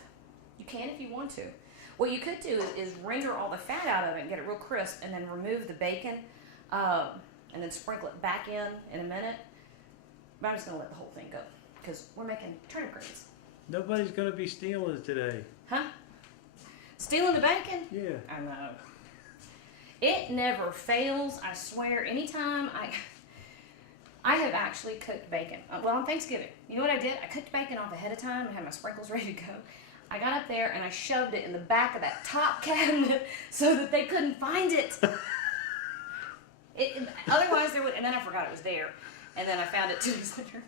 You can if you want to. What you could do is render all the fat out of it and get it real crisp and then remove the bacon and then sprinkle it back in a minute. But I'm just going to let the whole thing go because we're making turnip greens. Nobody's going to be stealing today. Huh? Stealing the bacon? Yeah. I know. It never fails, I swear. Anytime I have actually cooked bacon. Well, on Thanksgiving. You know what I did? I cooked bacon off ahead of time and had my sprinkles ready to go. I got up there and I shoved it in the back of that top cabinet so that they couldn't find it. Otherwise, there would, and then I forgot it was there. And then I found it 2 days later.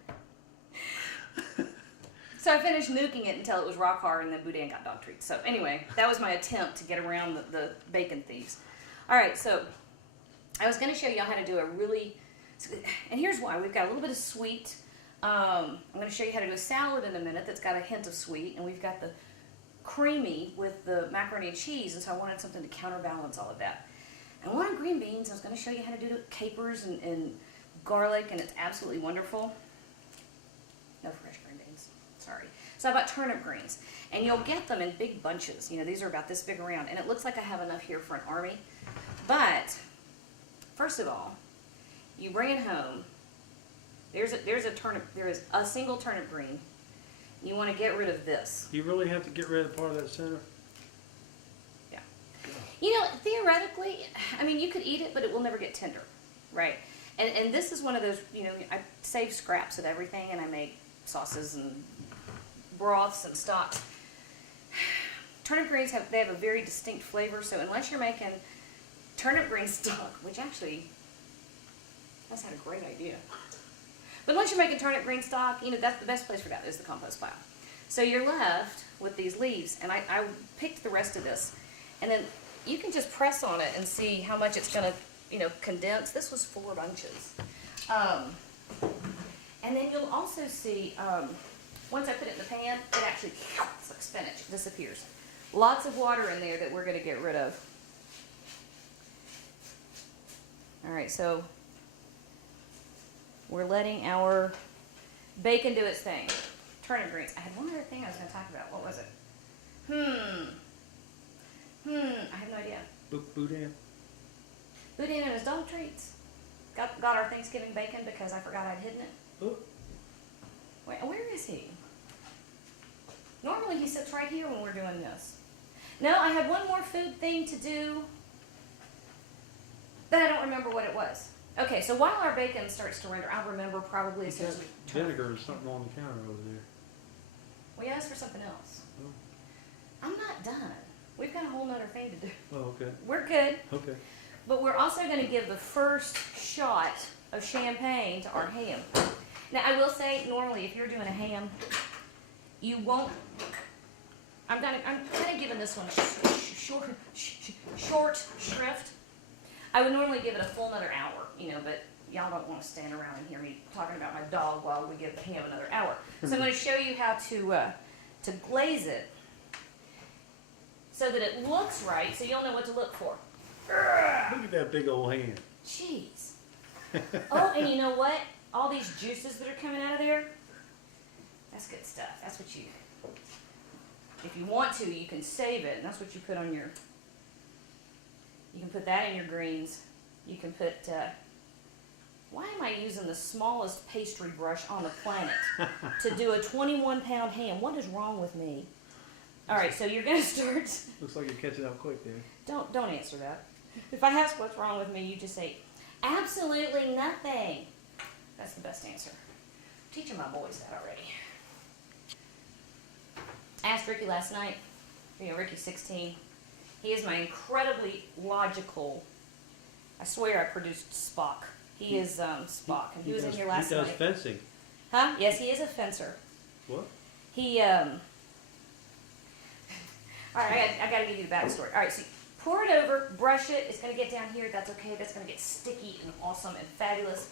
So I finished nuking it until it was rock hard, and then Boudin got dog treats. So anyway, that was my attempt to get around the bacon thieves. All right, so I was going to show you how to do a really, and here's why. We've got a little bit of sweet. I'm going to show you how to do a salad in a minute that's got a hint of sweet, and we've got the creamy with the macaroni and cheese, and so I wanted something to counterbalance all of that. And one on green beans, I was going to show you how to do capers and garlic, and it's absolutely wonderful. No fresh green beans, sorry. So I bought turnip greens, and you'll get them in big bunches. You know, these are about this big around, and it looks like I have enough here for an army. But first of all, you bring it home. There is a single turnip green. You want to get rid of this. You really have to get rid of part of that center? Yeah. You know, theoretically, I mean, you could eat it, but it will never get tender, right? And this is one of those, you know, I save scraps of everything, and I make sauces and broths and stocks. Turnip greens have a very distinct flavor, so unless you're making turnip green stock, which actually, that's had a great idea. But once you're making turnip green stock, you know, that's the best place for that is the compost pile. So you're left with these leaves, and I picked the rest of this. And then you can just press on it and see how much it's going to, you know, condense. This was 4 bunches. And then you'll also see, once I put it in the pan, it actually, it's like spinach, it disappears. Lots of water in there that we're going to get rid of. All right, so we're letting our bacon do its thing. Turnip greens. I had one other thing I was going to talk about. What was it? I have no idea. Boudin? Boudin and his dog treats. Got our Thanksgiving bacon because I forgot I'd hidden it. Oh, Where is he? Normally he sits right here when we're doing this. No, I had one more food thing to do, but I don't remember what it was. Okay, so while our bacon starts to render, I'll remember probably as soon as we turn. vinegar or something on the counter over there. We asked for something else. Oh, I'm not done. We've got a whole nother thing to do. oh, okay, We're good, okay. but we're also going to give the first shot of champagne to our ham. Now, I will say, normally, if you're doing a ham, you won't. I'm kind of giving this one short shrift. I would normally give it a full another hour, you know, but y'all don't want to stand around and hear me talking about my dog while we give the ham another hour. So I'm going to show you how to glaze it so that it looks right, so you'll know what to look for. Look at that big old hand. Jeez. Oh, and you know what? All these juices that are coming out of there, that's good stuff. That's what you, if you want to, you can save it, and that's what you put on your, you can put that in your greens. You can put, why am I using the smallest pastry brush on the planet to do a 21-pound ham? What is wrong with me? All right, so you're gonna start. Looks like you're catching up quick there. Don't answer that. If I ask what's wrong with me, you just say, absolutely nothing. That's the best answer. I'm teaching my boys that already. I asked Ricky last night. You know, Ricky's 16. He is my incredibly logical. I swear I produced Spock. He is Spock, and he was in here last night. He does fencing. Huh? Yes, he is a fencer. What? He All right, I gotta give you the backstory. All right, so pour it over, brush it. It's gonna get down here. That's okay. That's gonna get sticky and awesome and fabulous.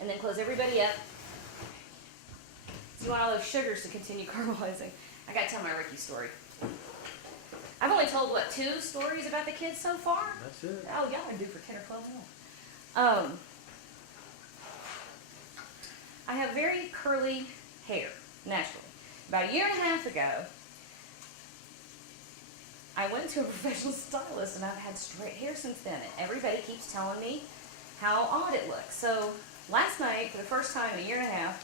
And then close everybody up. So you want all those sugars to continue caramelizing. I gotta tell my Ricky story. I've only told, what, 2 stories about the kids so far? That's it. Oh, y'all would do for 10 or 12 more. I have very curly hair, naturally. About a year and a half ago, I went to a professional stylist, and I've had straight hair since then. And everybody keeps telling me how odd it looks. So last night, for the first time in a year and a half,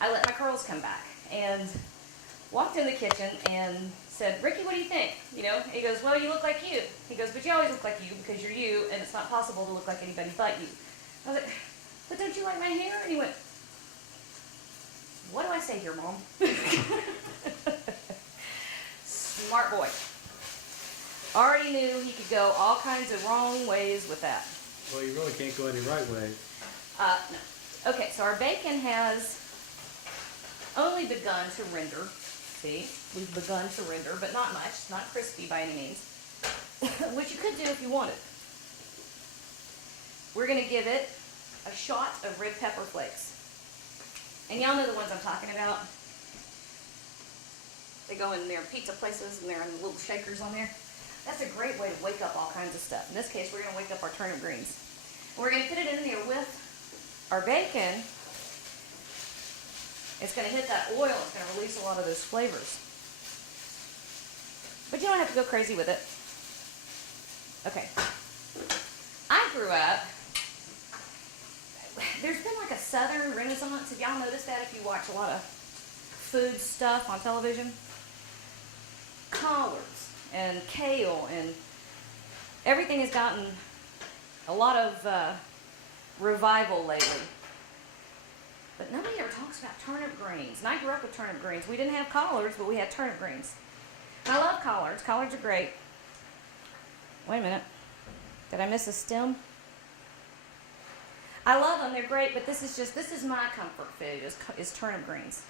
I let my curls come back and walked in the kitchen and said, Ricky, what do you think? You know, he goes, well, you look like you. He goes, but you always look like you because you're you, and it's not possible to look like anybody but you. I was like, but don't you like my hair? And he went, what do I say here, Mom? Smart boy. Already knew he could go all kinds of wrong ways with that. Well, you really can't go any right way. No. Okay, so our bacon has only begun to render. See, we've begun to render, but not much. It's not crispy by any means. Which you could do if you wanted. We're going to give it a shot of red pepper flakes. And y'all know the ones I'm talking about. They go in their pizza places and they're in little shakers on there. That's a great way to wake up all kinds of stuff. In this case, we're going to wake up our turnip greens. And we're going to put it in there with our bacon. It's going to hit that oil. It's going to release a lot of those flavors. But you don't have to go crazy with it. Okay. I grew up, there's been like a Southern Renaissance. Have y'all noticed that if you watch a lot of food stuff on television? Collards and kale and everything has gotten a lot of revival lately. But nobody ever talks about turnip greens. And I grew up with turnip greens. We didn't have collards, but we had turnip greens. And I love collards. Collards are great. Wait a minute. Did I miss a stem? I love them. They're great, but this is my comfort food is turnip greens.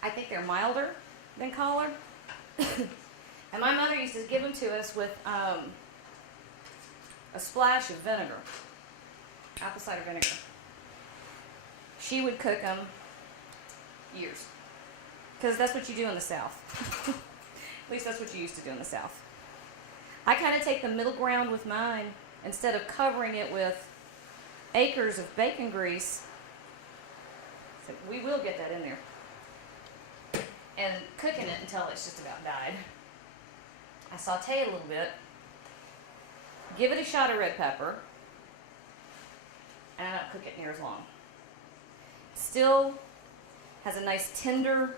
I think they're milder than collard. And my mother used to give them to us with a splash of vinegar, apple cider vinegar. She would cook them years, because that's what you do in the South. At least that's what you used to do in the South. I kind of take the middle ground with mine. Instead of covering it with acres of bacon grease, so we will get that in there, and cooking it until it's just about died. I saute it a little bit, give it a shot of red pepper, and I don't cook it near as long. Still has a nice tender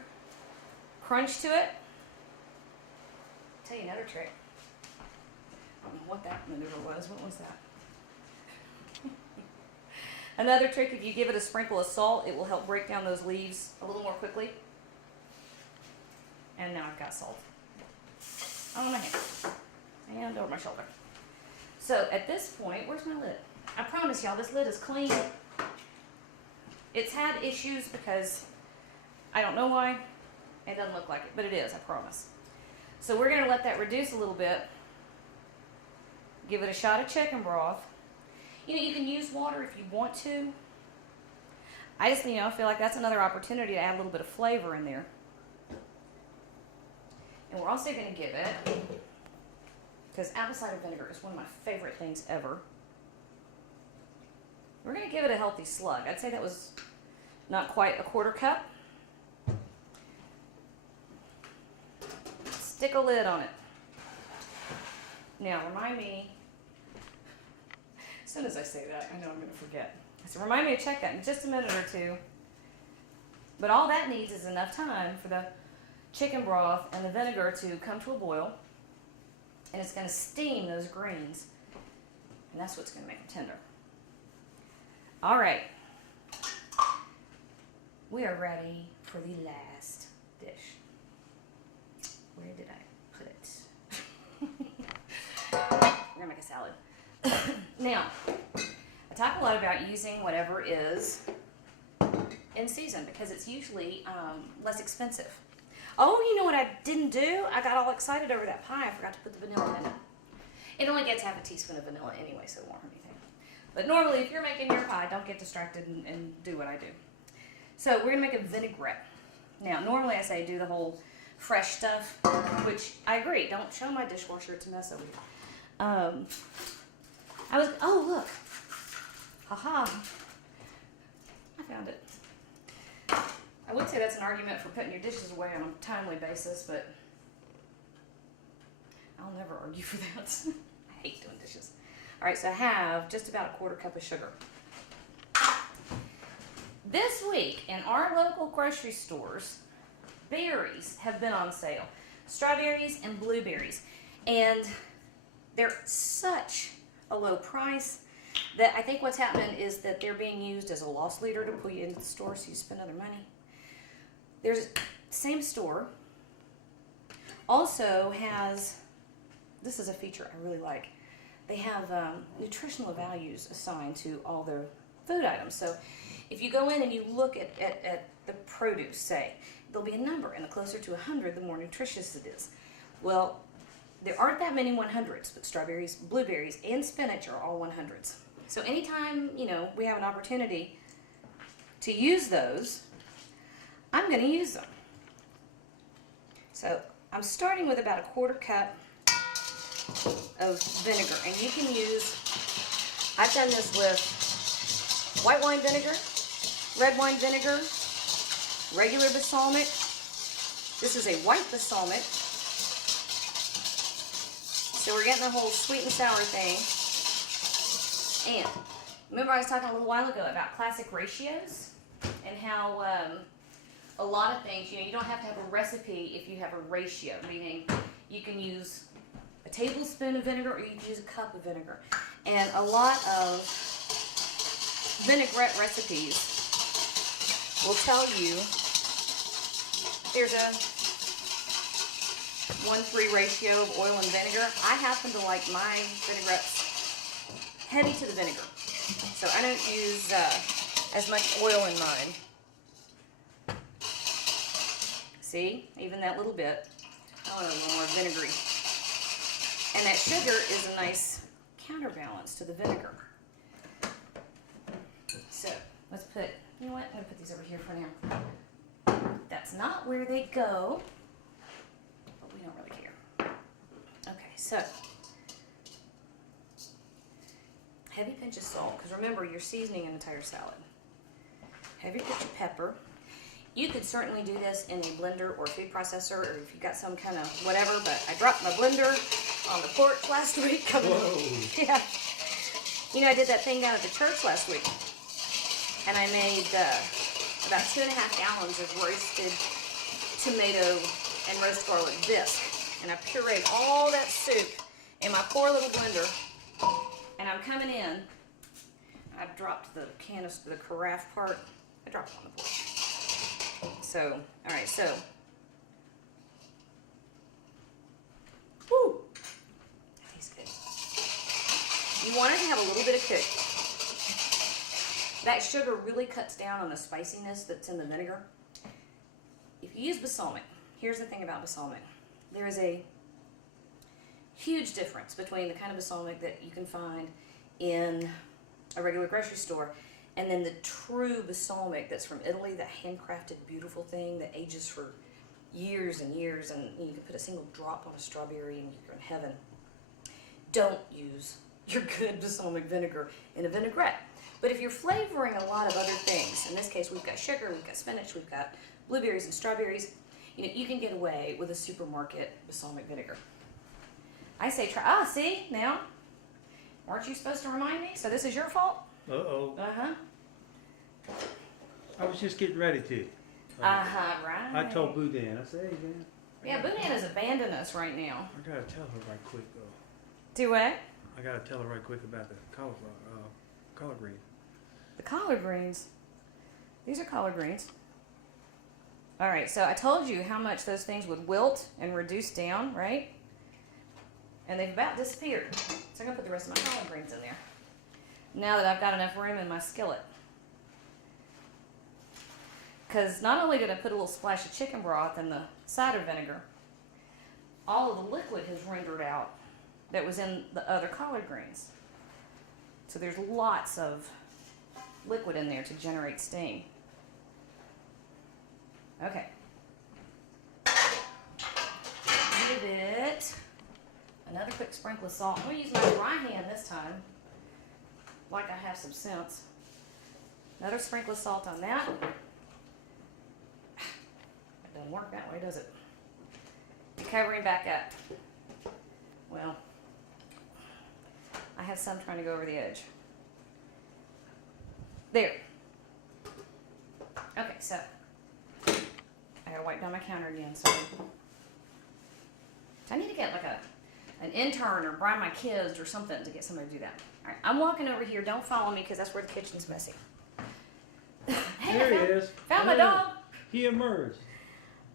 crunch to it. I'll tell you another trick. I don't know what that maneuver was. What was that? Another trick, if you give it a sprinkle of salt, it will help break down those leaves a little more quickly. And now I've got salt on my hand and over my shoulder. So at this point, where's my lid? I promise y'all, this lid is clean. It's had issues because I don't know why. It doesn't look like it, but it is, I promise. So we're going to let that reduce a little bit. Give it a shot of chicken broth. You know, you can use water if you want to. I just, feel like that's another opportunity to add a little bit of flavor in there. And we're also going to give it, because apple cider vinegar is one of my favorite things ever, we're going to give it a healthy slug. I'd say that was not quite a quarter cup. Stick a lid on it. Now, remind me, as soon as I say that, I know I'm going to forget. So remind me to check that in just a minute or two. But all that needs is enough time for the chicken broth and the vinegar to come to a boil. And it's going to steam those greens. And that's what's going to make them tender. All right. We are ready for the last dish. Where did I put it? We're going to make a salad. Now, I talk a lot about using whatever is in season because it's usually less expensive. Oh, you know what I didn't do? I got all excited over that pie. I forgot to put the vanilla in it. It only gets half a teaspoon of vanilla anyway, so it won't hurt anything. But normally, if you're making your pie, don't get distracted and do what I do. So we're going to make a vinaigrette. Now, normally I say do the whole fresh stuff, which I agree. Don't show my dishwasher. It's a mess over here. Oh, look. Haha. I found it. I would say that's an argument for putting your dishes away on a timely basis, but I'll never argue for that. I hate doing dishes. All right, so I have just about a quarter cup of sugar. This week in our local grocery stores, berries have been on sale. Strawberries and blueberries. And they're such a low price that I think what's happening is that they're being used as a loss leader to pull you into the store so you spend other money. There's same store also has, this is a feature I really like, they have nutritional values assigned to all their food items. So if you go in and you look at the produce, say, there'll be a number, and the closer to 100, the more nutritious it is. Well, there aren't that many 100s, but strawberries, blueberries, and spinach are all 100s. So anytime, we have an opportunity to use those, I'm going to use them. So I'm starting with about a quarter cup of vinegar, and you can use, I've done this with white wine vinegar, red wine vinegar, regular balsamic. This is a white balsamic. So we're getting the whole sweet and sour thing. And remember I was talking a little while ago about classic ratios and how a lot of things, you don't have to have a recipe if you have a ratio, meaning you can use a tablespoon of vinegar or you can use a cup of vinegar. And a lot of vinaigrette recipes will tell you there's a 1:3 ratio of oil and vinegar. I happen to like my vinaigrettes heavy to the vinegar, so I don't use as much oil in mine. See, even that little bit, I want a little more vinegary. And that sugar is a nice counterbalance to the vinegar. So let's put, you know what, I'm going to put these over here for now. That's not where they go, but we don't really care. Okay, so heavy pinch of salt, because remember you're seasoning an entire salad. Heavy pinch of pepper. You could certainly do this in a blender or a food processor, or if you got some kind of whatever, but I dropped my blender on the porch last week. Whoa. Yeah. You know, I did that thing down at the church last week, and I made about 2.5 gallons of roasted tomato and roast garlic bisque, and I pureed all that soup in my poor little blender, and I'm coming in. I dropped the canister, the carafe part. I dropped it on the porch. So, all right, so, woo, that tastes good. You want it to have a little bit of kick. That sugar really cuts down on the spiciness that's in the vinegar. If you use balsamic, here's the thing about balsamic. There is a huge difference between the kind of balsamic that you can find in a regular grocery store and then the true balsamic that's from Italy, that handcrafted beautiful thing that ages for years and years, and you can put a single drop on a strawberry and you're in heaven. Don't use your good balsamic vinegar in a vinaigrette. But if you're flavoring a lot of other things, in this case we've got sugar, we've got spinach, we've got blueberries and strawberries, you can get away with a supermarket balsamic vinegar. I say try, see, now, weren't you supposed to remind me? So this is your fault? Uh-oh. Uh-huh. I was just getting ready to. Uh-huh, right. I told Boudin, I said, hey, man. Yeah, Boudin has abandoned us right now. I gotta tell her right quick, though. Do what? I gotta tell her right quick about the collard green. The collard greens. These are collard greens. All right, so I told you how much those things would wilt and reduce down, right? And they've about disappeared. So I'm gonna put the rest of my collard greens in there. Now that I've got enough room in my skillet. Because not only did I put a little splash of chicken broth in the cider vinegar, all of the liquid has rendered out that was in the other collard greens. So there's lots of liquid in there to generate steam. Okay. Give it another quick sprinkle of salt. I'm going to use my dry hand this time, like I have some sense. Another sprinkle of salt on that. It doesn't work that way, does it? Covering back up. Well, I have some trying to go over the edge. There. Okay, so I gotta wipe down my counter again. So I need to get like an intern or bribe my kids or something to get somebody to do that. All right, I'm walking over here. Don't follow me because that's where the kitchen's messy. Hey, There he is. Found my Hey, dog. He emerged.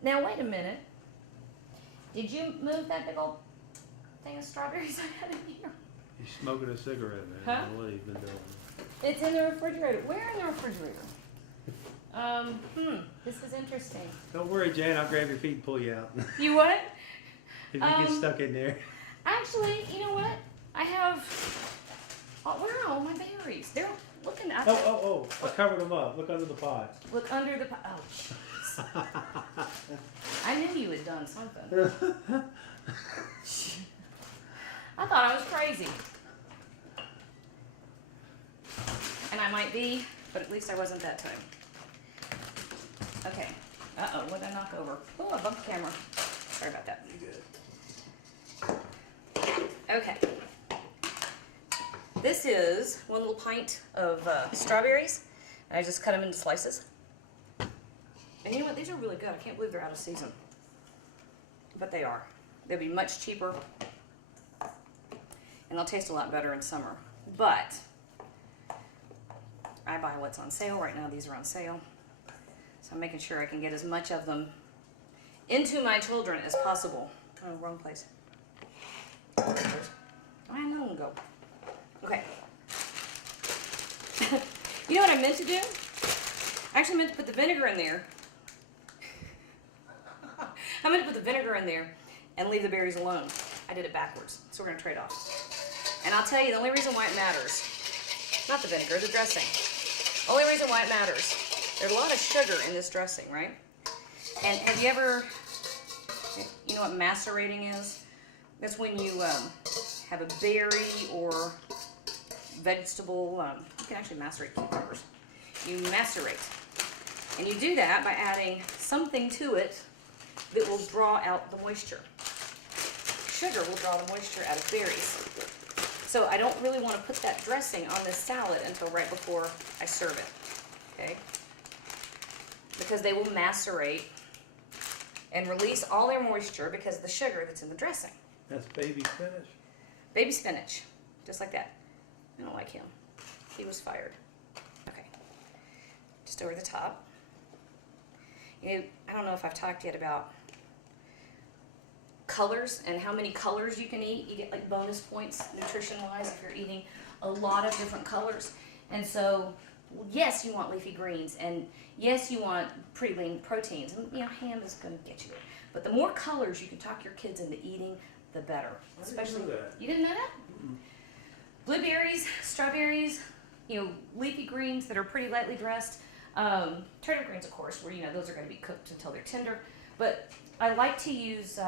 Now wait a minute. Did you move that big old thing of strawberries I had in here? He's smoking a cigarette, man. Huh? I don't know what he's been doing. It's in the refrigerator. Where in the refrigerator? This is interesting. Don't worry, Jan. I'll grab your feet and pull you out. You what? If you get stuck in there. Actually, you know what? I have. Oh, where are all my berries? They're looking at. Oh! I covered them up. Look under the pot. Look under the. Oh, jeez. I knew you had done something. I thought I was crazy. And I might be, but at least I wasn't that time. Okay. Uh-oh, what did I knock over? Oh, I bumped the camera. Sorry about that. Okay. This is 1 little pint of strawberries. And I just cut them into slices. And you know what? These are really good. I can't believe they're out of season. But they are. They'll be much cheaper. And they'll taste a lot better in summer. But I buy what's on sale. Right now these are on sale. So I'm making sure I can get as much of them into my children as possible. Oh, wrong place. I know them go. Okay. You know what I meant to do? I actually meant to put the vinegar in there. I meant to put the vinegar in there and leave the berries alone. I did it backwards, so we're going to trade off. And I'll tell you, the only reason why it matters, not the vinegar, the dressing. Only reason why it matters, there's a lot of sugar in this dressing, right? And have you ever, you know what macerating is? That's when you have a berry or vegetable, you can actually macerate cucumbers. You macerate. And you do that by adding something to it that will draw out the moisture. Sugar will draw the moisture out of berries. So I don't really want to put that dressing on this salad until right before I serve it, okay? Because they will macerate and release all their moisture because of the sugar that's in the dressing. That's baby spinach? Baby spinach, just like that. I don't like him. He was fired. Okay, just over the top. You know, I don't know if I've talked yet about colors and how many colors you can eat. You get like bonus points nutrition-wise if you're eating a lot of different colors. And so, yes, you want leafy greens, and yes, you want pretty lean proteins. And, you know, ham is going to get you there. But the more colors you can talk your kids into eating, the better. Especially, know that. you didn't know that? Mm-mm. Blueberries, strawberries, you know, leafy greens that are pretty lightly dressed. Turnip greens, of course, where, you know, those are going to be cooked until they're tender. But I like to use,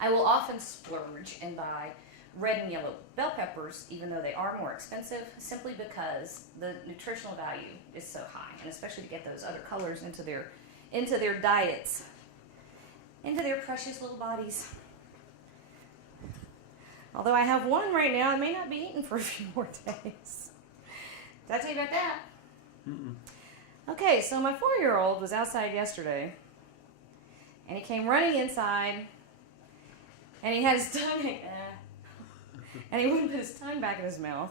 I will often splurge and buy red and yellow bell peppers, even though they are more expensive, simply because the nutritional value is so high, and especially to get those other colors into their diets, into their precious little bodies. Although I have one right now, I may not be eating for a few more days. Did I tell you about that? Mm-mm. Okay, so my 4-year-old was outside yesterday, and he came running inside, and he had his tongue, and he wouldn't put his tongue back in his mouth.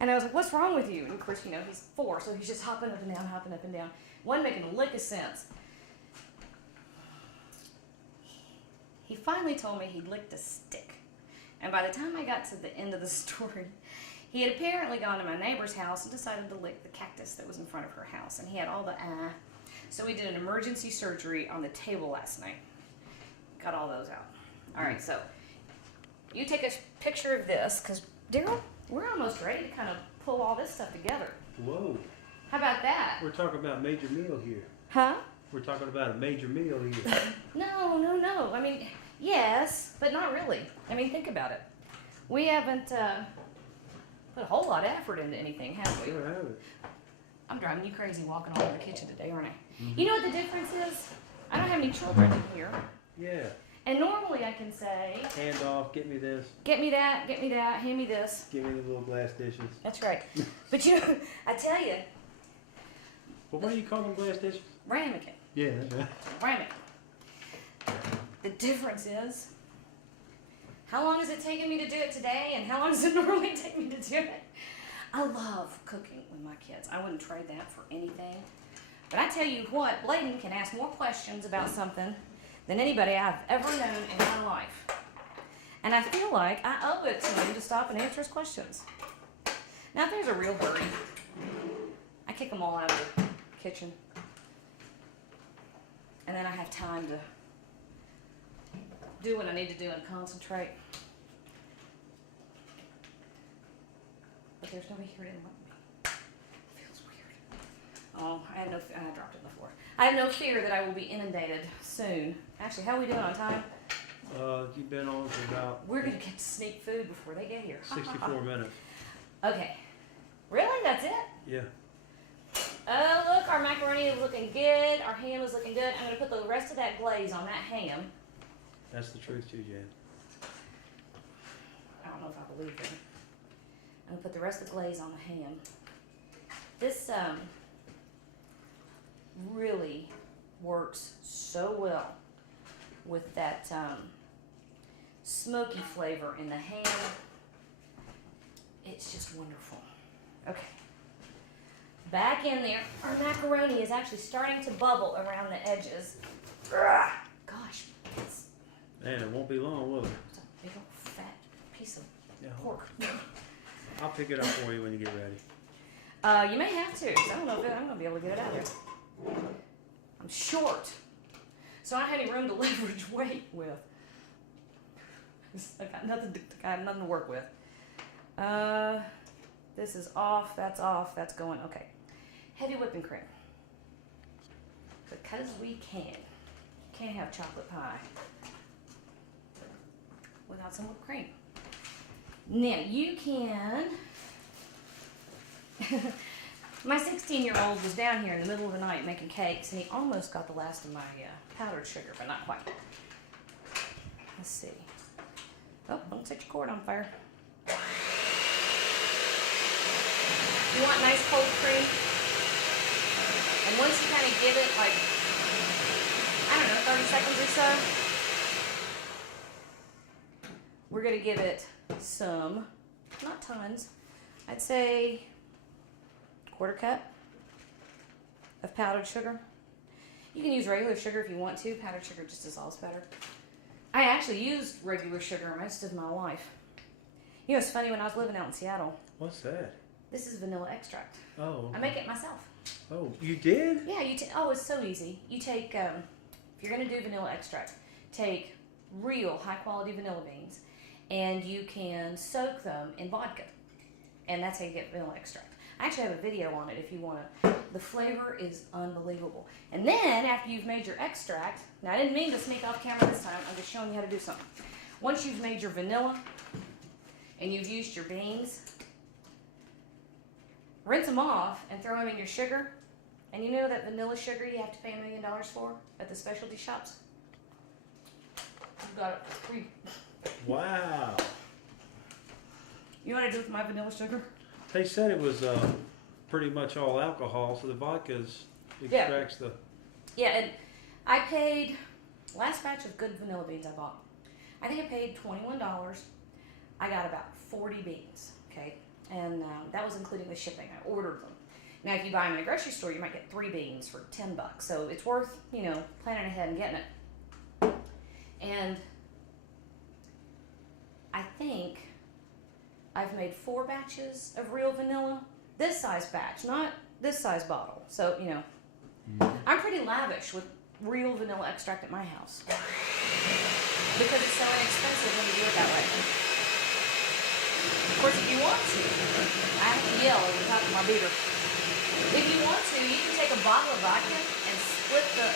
And I was like, what's wrong with you? And of course, you know, he's 4, so he's just hopping up and down, hopping up and down. Wasn't making a lick of sense. He finally told me he'd licked a stick. And by the time I got to the end of the story, he had apparently gone to my neighbor's house and decided to lick the cactus that was in front of her house. And he had all the So we did an emergency surgery on the table last night. Got all those out. All right, so you take a picture of this, because, Daryl, we're almost ready to kind of pull all this stuff together. Whoa. How about that? We're talking about a major meal here. Huh? We're talking about a major meal here. No. I mean, yes, but not really. I mean, think about it. We haven't put a whole lot of effort into anything, have we? Sure have it. I'm driving you crazy walking all over the kitchen today, aren't I? Mm-hmm. You know what the difference is? I don't have any children in here. Yeah. And normally I can say, Hand off, get me this, get me that, hand me this. give me the little glass dishes. That's right. But you know, I tell you, Well, what do you call them, glass dishes? ramekin. Yeah, that's right. Ramekin. The difference is, how long is it taking me to do it today, and how long does it normally take me to do it? I love cooking with my kids. I wouldn't trade that for anything. But I tell you what, Bladen can ask more questions about something than anybody I've ever known in my life. And I feel like I owe it to him to stop and answer his questions. Now, if there's a real hurry, I kick them all out of the kitchen. And then I have time to do what I need to do and concentrate. But there's nobody here to interrupt me. It feels weird. Oh, I dropped it before. I have no fear that I will be inundated soon. Actually, how are we doing on time? You've been on for about We're gonna get to sneak food before they get here. 64 minutes. Okay. Really? That's it? Yeah. Oh, look our macaroni is looking good. Our ham is looking good. I'm gonna put the rest of that glaze on that ham. That's the truth too, Jan. I don't know if I believe it. I'm gonna put the rest of the glaze on the ham. This really works so well with that smoky flavor in the ham. It's just wonderful. Okay. Back in there, our macaroni is actually starting to bubble around the edges. Ugh, gosh, it's Man, it won't be long, will it? a big old fat piece of Yeah. pork. I'll pick it up for you when you get ready. You may have to, 'cause I don't know if I'm gonna be able to get it out of there. I'm short, so I don't have any room to leverage weight with. I got nothing to work with. This is off. That's off. That's going. Okay. Heavy whipping cream, because we can. Can't have chocolate pie without some whipped cream. Now you can. My 16-year-old was down here in the middle of the night making cakes, and he almost got the last of my powdered sugar, but not quite. Let's see. Oh, don't set your cord on fire. You want nice cold cream, and once you kind of give it like, I don't know, 30 seconds or so, we're gonna give it some, not tons, I'd say 1/4 cup of powdered sugar. You can use regular sugar if you want to. Powdered sugar just dissolves better. I actually used regular sugar most of my life. You know, it's funny, when I was living out in Seattle, What's that? this is vanilla extract. Oh. I make it myself. Oh, you did? Yeah, oh, it's so easy. You take, if you're gonna do vanilla extract, take real high quality vanilla beans, and you can soak them in vodka. And that's how you get vanilla extract. I actually have a video on it if you want to. The flavor is unbelievable. And then after you've made your extract, now I didn't mean to sneak off camera this time, I'm just showing you how to do something. Once you've made your vanilla and you've used your beans, rinse them off and throw them in your sugar. And you know that vanilla sugar you have to pay $1 million for at the specialty shops? You got it for free. Wow. You know what I do with my vanilla sugar? They said it was pretty much all alcohol, so the vodka's Yeah. extracts the. Yeah, and I paid, last batch of good vanilla beans I bought, I think I paid $21. I got about 40 beans, okay? And that was including the shipping. I ordered them. Now, if you buy them in a grocery store, you might get 3 beans for $10. So it's worth, you know, planning ahead and getting it. And I think I've made 4 batches of real vanilla. This size batch, not this size bottle. So, you know, I'm pretty lavish with real vanilla extract at my house. Because it's so inexpensive when you do it that way. Of course, if you want to, I have to yell over the top of my beater. If you want to, you can take a bottle of vodka and split the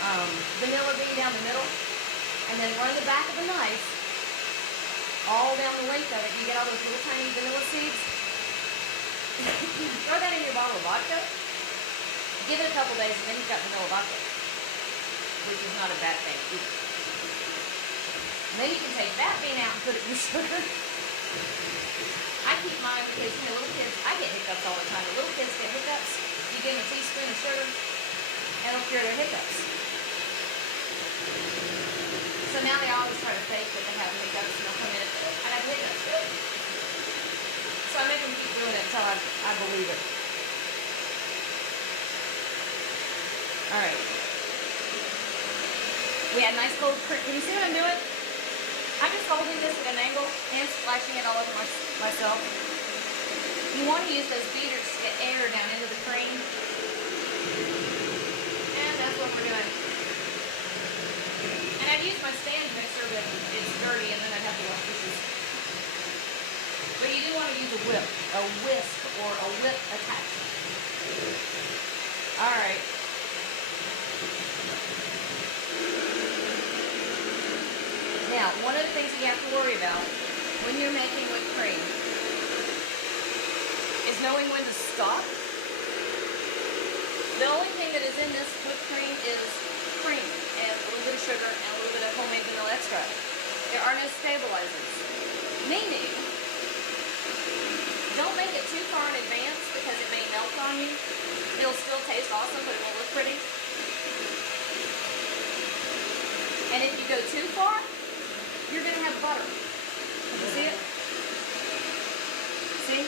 vanilla bean down the middle, and then run the back of the knife all down the length of it. You get all those little tiny vanilla seeds. Throw that in your bottle of vodka. Give it a couple days, and then you've got vanilla vodka, which is not a bad thing either. And then you can take that bean out and put it in your sugar. I keep mine because, you know, little kids, I get hiccups all the time. The little kids get hiccups. You give them a teaspoon of sugar, and it'll cure their hiccups. So now they always try to fake that they have hiccups, and they'll come in and I have hiccups. So I make them keep doing it until I believe it. All right. We had nice cold cream. Can you see what I'm doing? I'm just holding this at an angle and splashing it all over myself. You want to use those beaters to get air down into the cream. And that's what we're doing. And I'd use my stand mixer, but it's dirty and then I'd have to wash dishes. But you do want to use a whisk, or a whip attachment. Alright. Now, one of the things you have to worry about when you're making whipped cream is knowing when to stop. The only thing that is in this whipped cream is cream and a little bit of sugar and a little bit of homemade vanilla extract. There are no stabilizers. Meaning, don't make it too far in advance because it may melt on you. It'll still taste awesome, but it won't look pretty. And if you go too far, you're gonna have butter. Can you see it? See?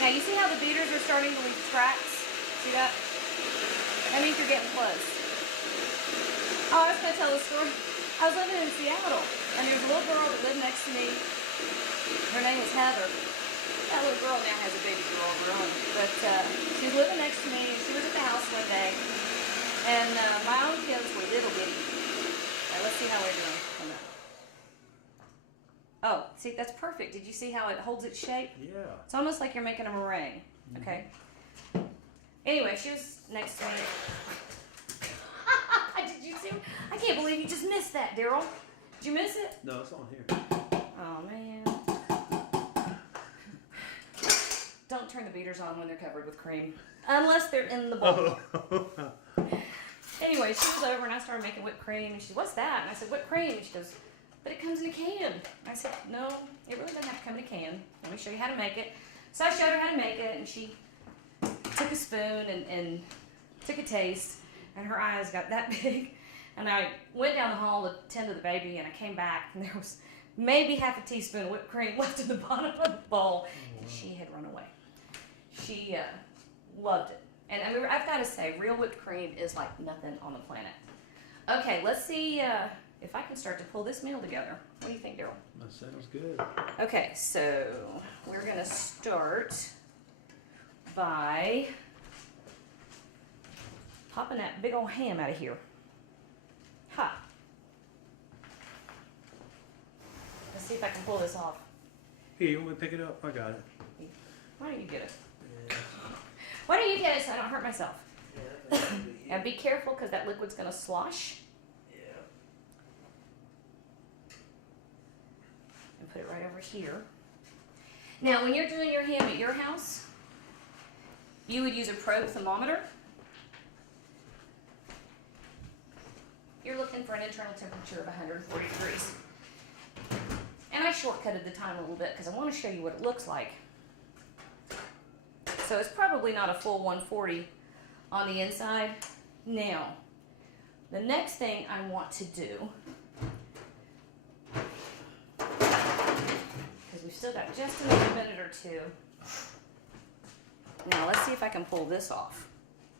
Now you see how the beaters are starting to leave tracks? See that? That means you're getting close. Oh, I was gonna tell a story. I was living in Seattle, and there was a little girl that lived next to me. Her name was Heather. That little girl now has a baby girl of her own. But she was living next to me, and she was at the house one day. And my own kids were little bitty. All right, let's see how we're doing. Hold on. Oh, see, that's perfect. Did you see how it holds its shape? Yeah. It's almost like you're making a meringue. Okay. Anyway, she was next to me. Did you see? I can't believe you just missed that, Daryl. Did you miss it? No, it's on here. Oh, man. Don't turn the beaters on when they're covered with cream. Unless they're in the bowl. Anyway, she was over and I started making whipped cream. And she said, what's that? And I said, whipped cream. And she goes, but it comes in a can. And I said, no, it really doesn't have to come in a can. Let me show you how to make it. So I showed her how to make it, and she took a spoon and took a taste, and her eyes got that big. And I went down the hall to tend to the baby, and I came back, and there was maybe half a teaspoon of whipped cream left in the bottom of the bowl, and she had run away. She loved it. And I mean, I've got to say, real whipped cream is like nothing on the planet. Okay, let's see if I can start to pull this meal together. What do you think, Daryl? That sounds good. Okay, so we're going to start by popping that big old ham out of here. Ha! Let's see if I can pull this off. Here, you want me to pick it up? I got it. Why don't you get it? Yeah. Why don't you get it so I don't hurt myself? Yeah, And be careful because that liquid's going to slosh. And put it right over here. Now, when you're doing your ham at your house, you would use a probe thermometer. You're looking for an internal temperature of 140 degrees. And I shortcutted the time a little bit because I want to show you what it looks like. So it's probably not a full 140 on the inside. Now, the next thing I want to do, because we've still got just another minute or two. Now let's see if I can pull this off.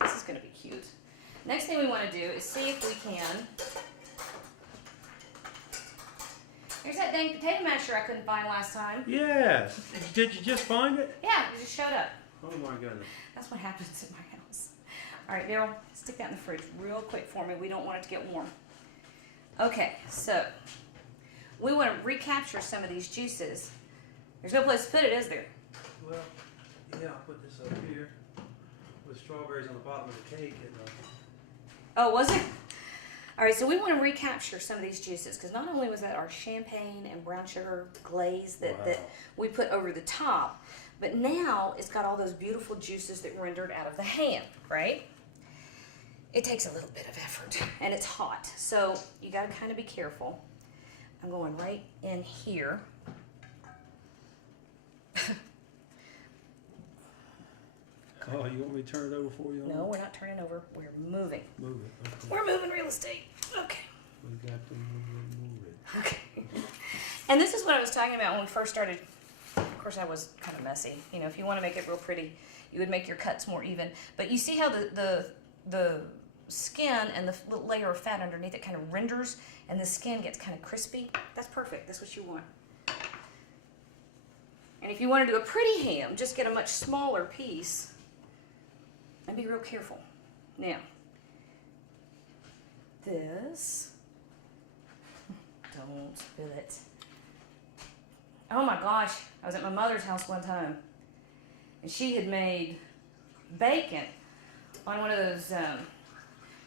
This is going to be cute. Next thing we want to do is see if we can. Here's that dang potato masher I couldn't find last time. Yes. Did you just find it? Yeah, it just showed up. Oh my goodness. That's what happens at my house. All right, Daryl, stick that in the fridge real quick for me. We don't want it to get warm. Okay, so we want to recapture some of these juices. There's no place to put it, is there? Well, yeah, I'll put this up here with strawberries on the bottom of the cake. And, Oh, was it? All right, so we want to recapture some of these juices because not only was that our champagne and brown sugar glaze that we put over the top, but now it's got all those beautiful juices that rendered out of the ham, right? It takes a little bit of effort, and it's hot, so you got to kind of be careful. I'm going right in here. oh, you want me to turn it over for you? No, we're not turning over. We're moving. Move it. Okay. We're moving real estate. Okay. We got to move it. Okay. And this is what I was talking about when we first started. Of course, I was kind of messy. You know, if you want to make it real pretty, you would make your cuts more even. But you see how the skin and the little layer of fat underneath it kind of renders, and the skin gets kind of crispy? That's perfect. That's what you want. And if you want to do a pretty ham, just get a much smaller piece and be real careful. Now, this, don't spill it. Oh my gosh, I was at my mother's house one time, and she had made bacon on one of those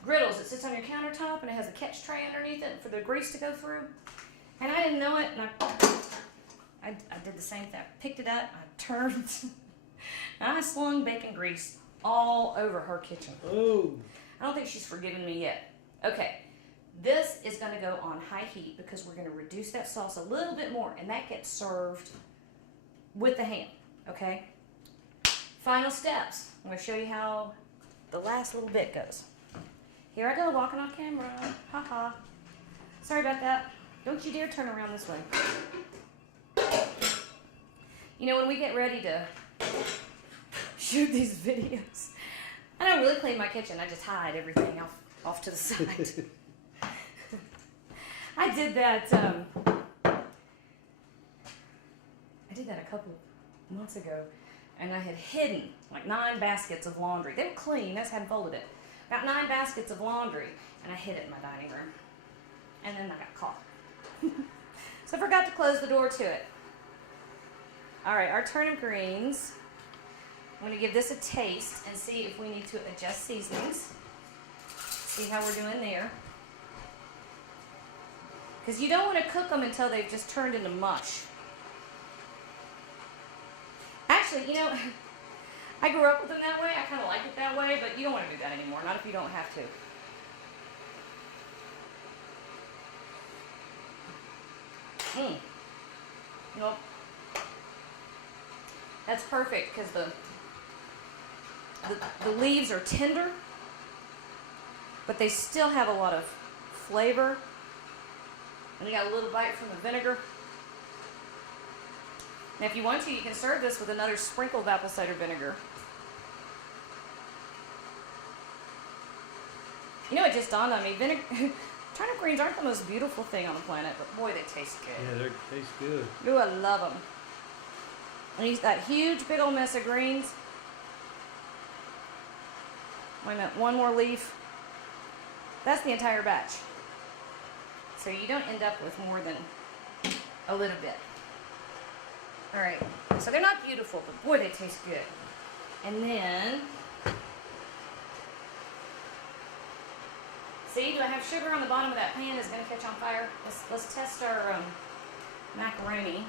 griddles that sits on your countertop, and it has a catch tray underneath it for the grease to go through. And I didn't know it, and I did the same thing. I picked it up, I turned, and I slung bacon grease all over her kitchen. Oh. I don't think she's forgiven me yet. Okay, this is gonna go on high heat because we're gonna reduce that sauce a little bit more, and that gets served with the ham, okay? Final steps. I'm gonna show you how the last little bit goes. Here I go, walking off camera. Ha. Sorry about that. Don't you dare turn around this way. You know, when we get ready to shoot these videos, I don't really clean my kitchen. I just hide everything off to the side. I did that a couple months ago, and I had hidden like 9 baskets of laundry. They were clean. I just hadn't folded it. Got 9 baskets of laundry, and I hid it in my dining room. And then I got caught. So I forgot to close the door to it. All right, our turnip greens. I'm going to give this a taste and see if we need to adjust seasonings. See how we're doing there. Because you don't want to cook them until they've just turned into mush. Actually, you know, I grew up with them that way. I kind of like it that way, but you don't want to do that anymore. Not if you don't have to. Nope. That's perfect because the leaves are tender, but they still have a lot of flavor. And you got a little bite from the vinegar. Now, if you want to, you can serve this with another sprinkle of apple cider vinegar. You know, it just dawned on me. Turnip greens aren't the most beautiful thing on the planet, but boy, they taste good. Yeah, they taste good. Ooh, I love them. And use that huge, big old mess of greens. Wait a minute, one more leaf. That's the entire batch. So you don't end up with more than a little bit. All right, so they're not beautiful, but boy, they taste good. And then, see, do I have sugar on the bottom of that pan? Is it gonna catch on fire? Let's test our macaroni.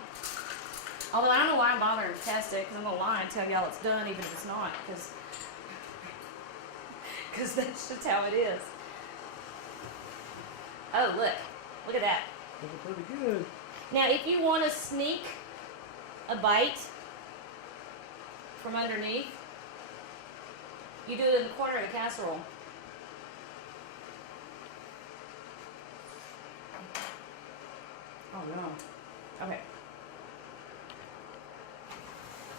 Although I don't know why I'm bothering to test it, because I'm gonna lie and tell y'all it's done even if it's not, because that's just how it is. Oh, look at that. Looking pretty good. Now, if you want to sneak a bite from underneath, you do it in the corner of the casserole. Oh no. Okay.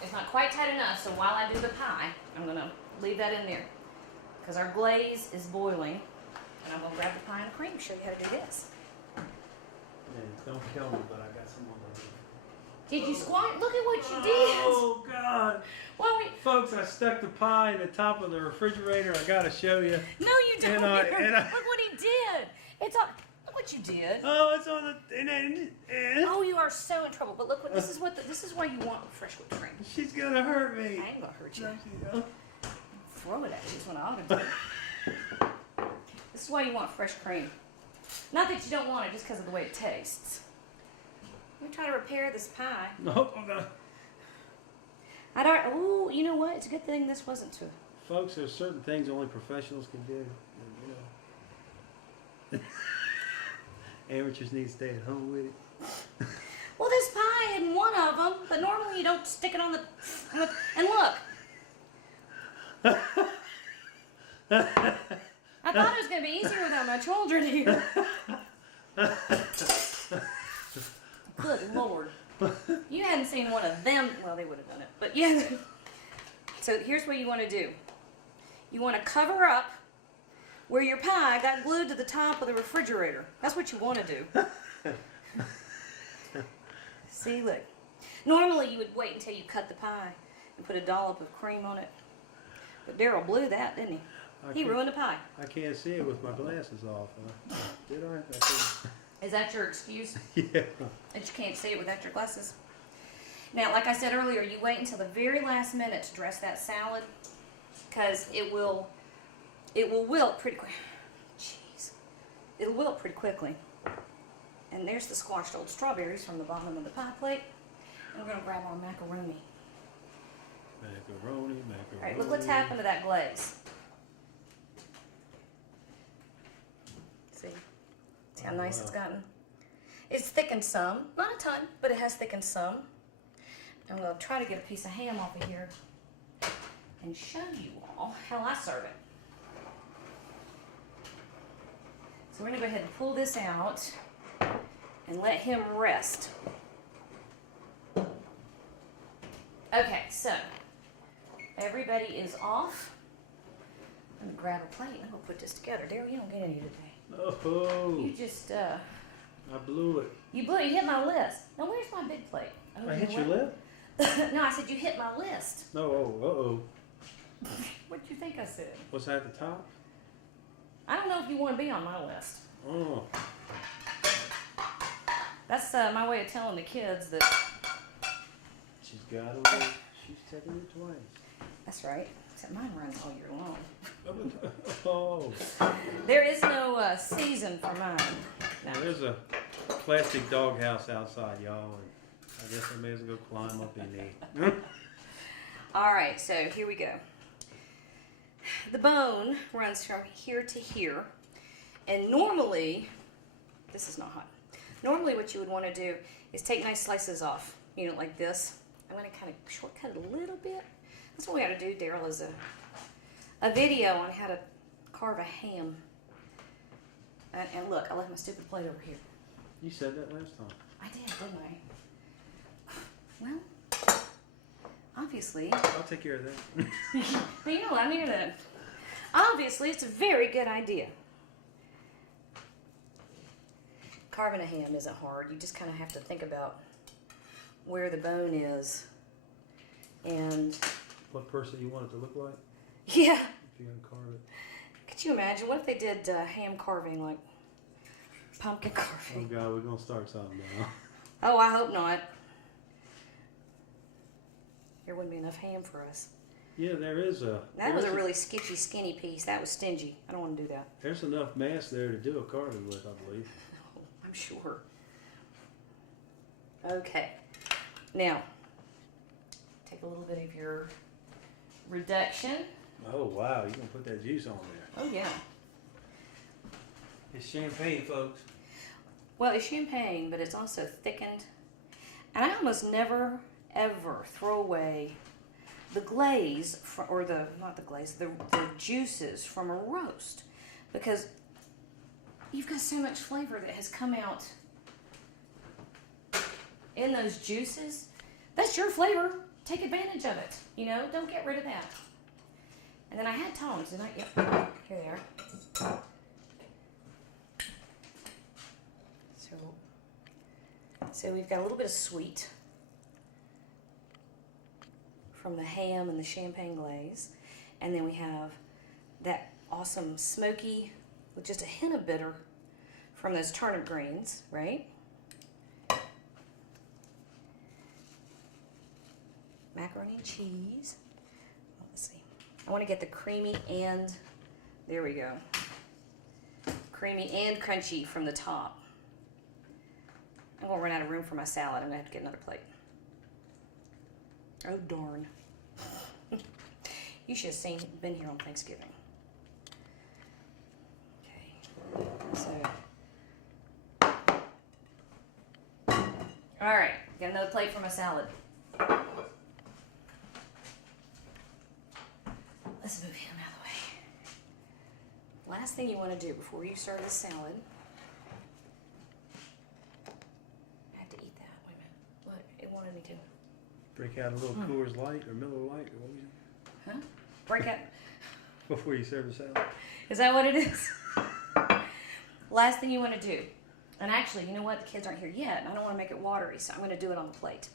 It's not quite tight enough, so while I do the pie, I'm gonna leave that in there because our glaze is boiling, and I'm gonna grab the pie and the cream and show you how to do this. Yeah, don't kill me, but I got some on my hand. Did you squat? Look at what you did. Oh God! Well, Folks, I stuck the pie in the top of the refrigerator. I gotta show you. no, you don't. And I- Look what he did. It's on. Look what you did. Oh, it's on the. And Oh, you are so in trouble. But look, what this is. This is why you want fresh whipped cream. she's gonna hurt me. I ain't gonna hurt you. No, she don't. Throw it at you is what I ought to do. This is why you want fresh cream. Not that you don't want it, just because of the way it tastes. Let me try to repair this pie. Nope, I'm gonna. I don't. Oh, you know what? It's a good thing this wasn't too. Folks, there's certain things only professionals can do. And, amateurs need to stay at home with it. Well, this pie isn't one of them, but normally you don't stick it on the. And look. I thought it was going to be easier without my children here. Good Lord. You hadn't seen one of them. Well, they would have done it. But yeah. So here's what you want to do. You want to cover up where your pie got glued to the top of the refrigerator. That's what you want to do. See, look. Normally you would wait until you cut the pie and put a dollop of cream on it. But Daryl blew that, didn't he? He ruined the pie. I can't see it with my glasses off. Did I? I couldn't. Is that your excuse? Yeah. That you can't see it without your glasses? Now, like I said earlier, you wait until the very last minute to dress that salad, because it will wilt pretty quick. Jeez. It'll wilt pretty quickly. And there's the squashed old strawberries from the bottom of the pie plate. And we're going to grab our macaroni. Macaroni, macaroni. All right, look what's happened to that glaze. See? See how Oh, nice wow. it's gotten? It's thickened some, not a ton, but it has thickened some. I'm gonna try to get a piece of ham off of here and show you all how I serve it. So we're gonna go ahead and pull this out and let him rest. Okay, so everybody is off. I'm gonna grab a plate and I'm gonna put this together. Daryl, you don't get any today. Oh, You just, I blew it. you hit my list. Now where's my big plate? Oh, I you hit know your what? lip? No, I said you hit my list. No, oh. What'd you think I said? What's that at the top? I don't know if you want to be on my list. Oh, That's my way of telling the kids that. she's got away. She's taking it twice. That's right. Except mine runs all year long. Oh, There is no season for mine. No. well, there's a plastic doghouse outside, y'all, and I guess I may as well go climb up in there. All right, so here we go. The bone runs from here to here, and normally, this is not hot. Normally what you would want to do is take nice slices off, like this. I'm going to kind of shortcut it a little bit. That's what we got to do, Daryl, is a video on how to carve a ham. And look, I left my stupid plate over here. You said that last time. I did, didn't I? Well, obviously. I'll take care of that. But I'm here to. Obviously, it's a very good idea. Carving a ham isn't hard. You just kind of have to think about where the bone is. And, What person you want it to look like yeah. if you're going to carve it? Could you imagine? What if they did ham carving, like pumpkin Oh, carving? God, we're going to start something now. Oh, I hope not. There wouldn't be enough ham for us. Yeah, there is a... That was a really sketchy, skinny piece. That was stingy. I don't want to do that. There's enough mass there to do a carving with, I believe. I'm sure. Okay. Now, take a little bit of your reduction. Oh, wow, you're going to put that juice on there. Oh, yeah. It's champagne, folks. Well, it's champagne, but it's also thickened. And I almost never, ever throw away the glaze, not the glaze, the juices from a roast. Because you've got so much flavor that has come out in those juices. That's your flavor. Take advantage of it. Don't get rid of that. And then I had tongs, and yep, here they are. So we've got a little bit of sweet from the ham and the champagne glaze. And then we have that awesome smoky with just a hint of bitter from those turnip greens, right? Macaroni and cheese. Let's see. I want to get the creamy and, there we go. Creamy and crunchy from the top. I'm going to run out of room for my salad. I'm going to have to get another plate. Oh, darn. You should have been here on Thanksgiving. Okay. So. All right. Got another plate for my salad. Let's move him out of the way. Last thing you want to do before you serve the salad. I have to eat that. Wait a minute. What? It wanted me to. Break out a little Coors Light or Miller Light or what was it? Huh? Break out. Before you serve the salad. Is that what it is? Last thing you want to do. And actually, you know what? The kids aren't here yet. And I don't want to make it watery, so I'm going to do it on the plate.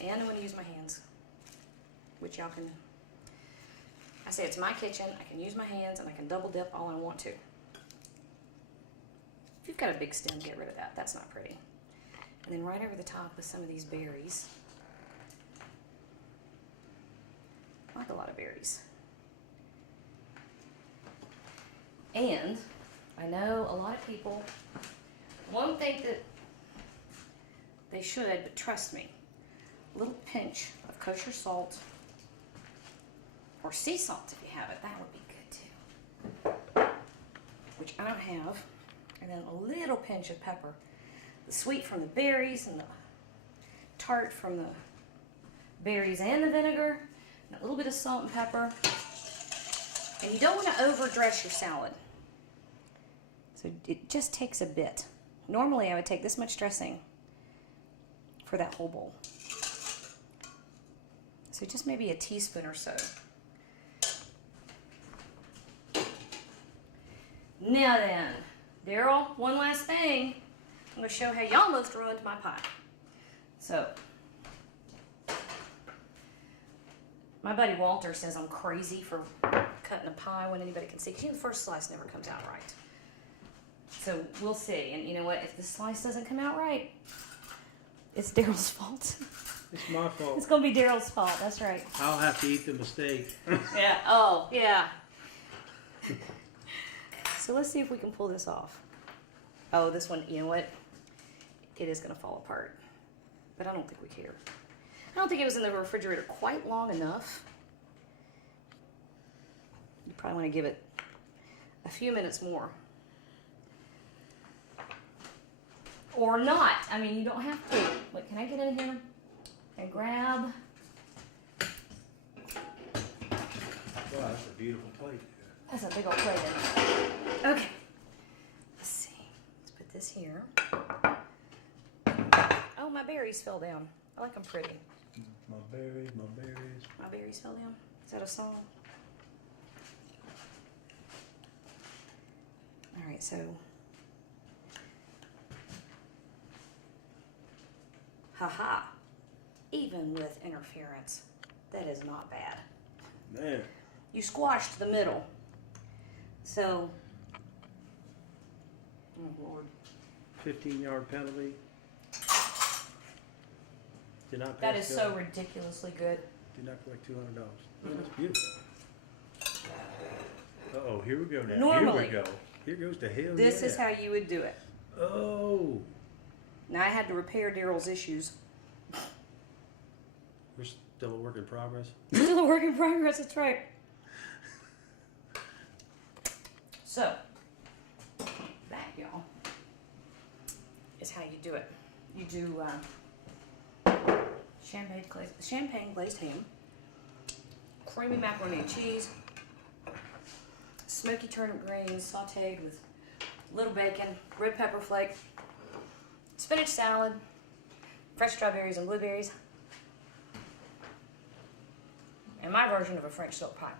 And I'm going to use my hands. Which y'all can... I say it's my kitchen. I can use my hands, and I can double dip all I want to. If you've got a big stem, get rid of that. That's not pretty. And then right over the top with some of these berries. I like a lot of berries. And I know a lot of people won't think that they should, but trust me. A little pinch of kosher salt or sea salt if you have it. That would be good too. Which I don't have. And then a little pinch of pepper. The sweet from the berries and the tart from the berries and the vinegar. And a little bit of salt and pepper. And you don't want to overdress your salad. So it just takes a bit. Normally I would take this much dressing for that whole bowl. So just maybe a teaspoon or so. Now then, Daryl, one last thing. I'm going to show how you almost ruined my pie. So, my buddy Walter says I'm crazy for cutting a pie when anybody can see, because the first slice never comes out right. So we'll see. And you know what? If the slice doesn't come out right, it's Daryl's fault. It's my fault. It's going to be Daryl's fault. That's right. I'll have to eat the mistake. Yeah. Oh, yeah. So let's see if we can pull this off. Oh, this one, you know what? It is going to fall apart. But I don't think we care. I don't think it was in the refrigerator quite long enough. You probably want to give it a few minutes more. Or not. I mean, you don't have to. Wait, can I get in here and grab? Wow, that's a beautiful plate. That's a big old plate in it. Okay. Let's see. Let's put this here. Oh, my berries fell down. I like them pretty. My berries, my berries. My berries fell down. Is that a song? All right, so. Haha. Even with interference, that is not bad. Man. You squashed the middle. So, oh Lord. 15-yard penalty. Did not That pass is go. so ridiculously good. Did not collect $200. Man, that's beautiful. Uh-oh, here we go now. Normally, here we go. Here goes to hell. This is how you would do it. Oh. Now I had to repair Daryl's issues. We're still a work in progress. Still a work in progress, that's right. So, that, y'all, is how you do it. You do champagne glazed ham, creamy macaroni and cheese, smoky turnip greens sauteed with little bacon, red pepper flake, spinach salad, fresh strawberries and blueberries, and my version of a French silk pie.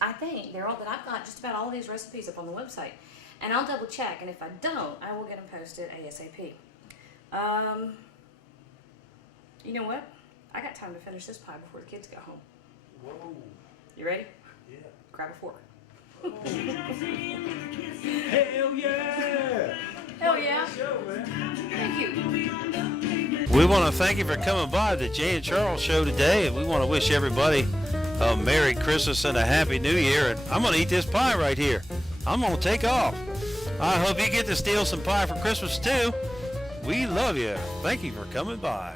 I think they're all that I've got just about all these recipes up on the website, and I'll double check. And if I don't, I will get them posted ASAP. You know what? I got time to finish this pie before the kids go home. Whoa. You ready? Yeah. Grab a fork. Hell yeah! Hell yeah! Show, man. Thank you. We want to thank you for coming by the Jay and Charles show today, and we want to wish everybody a Merry Christmas and a Happy New Year. And I'm going to eat this pie right here. I'm going to take off. I hope you get to steal some pie for Christmas too. We love you. Thank you for coming by.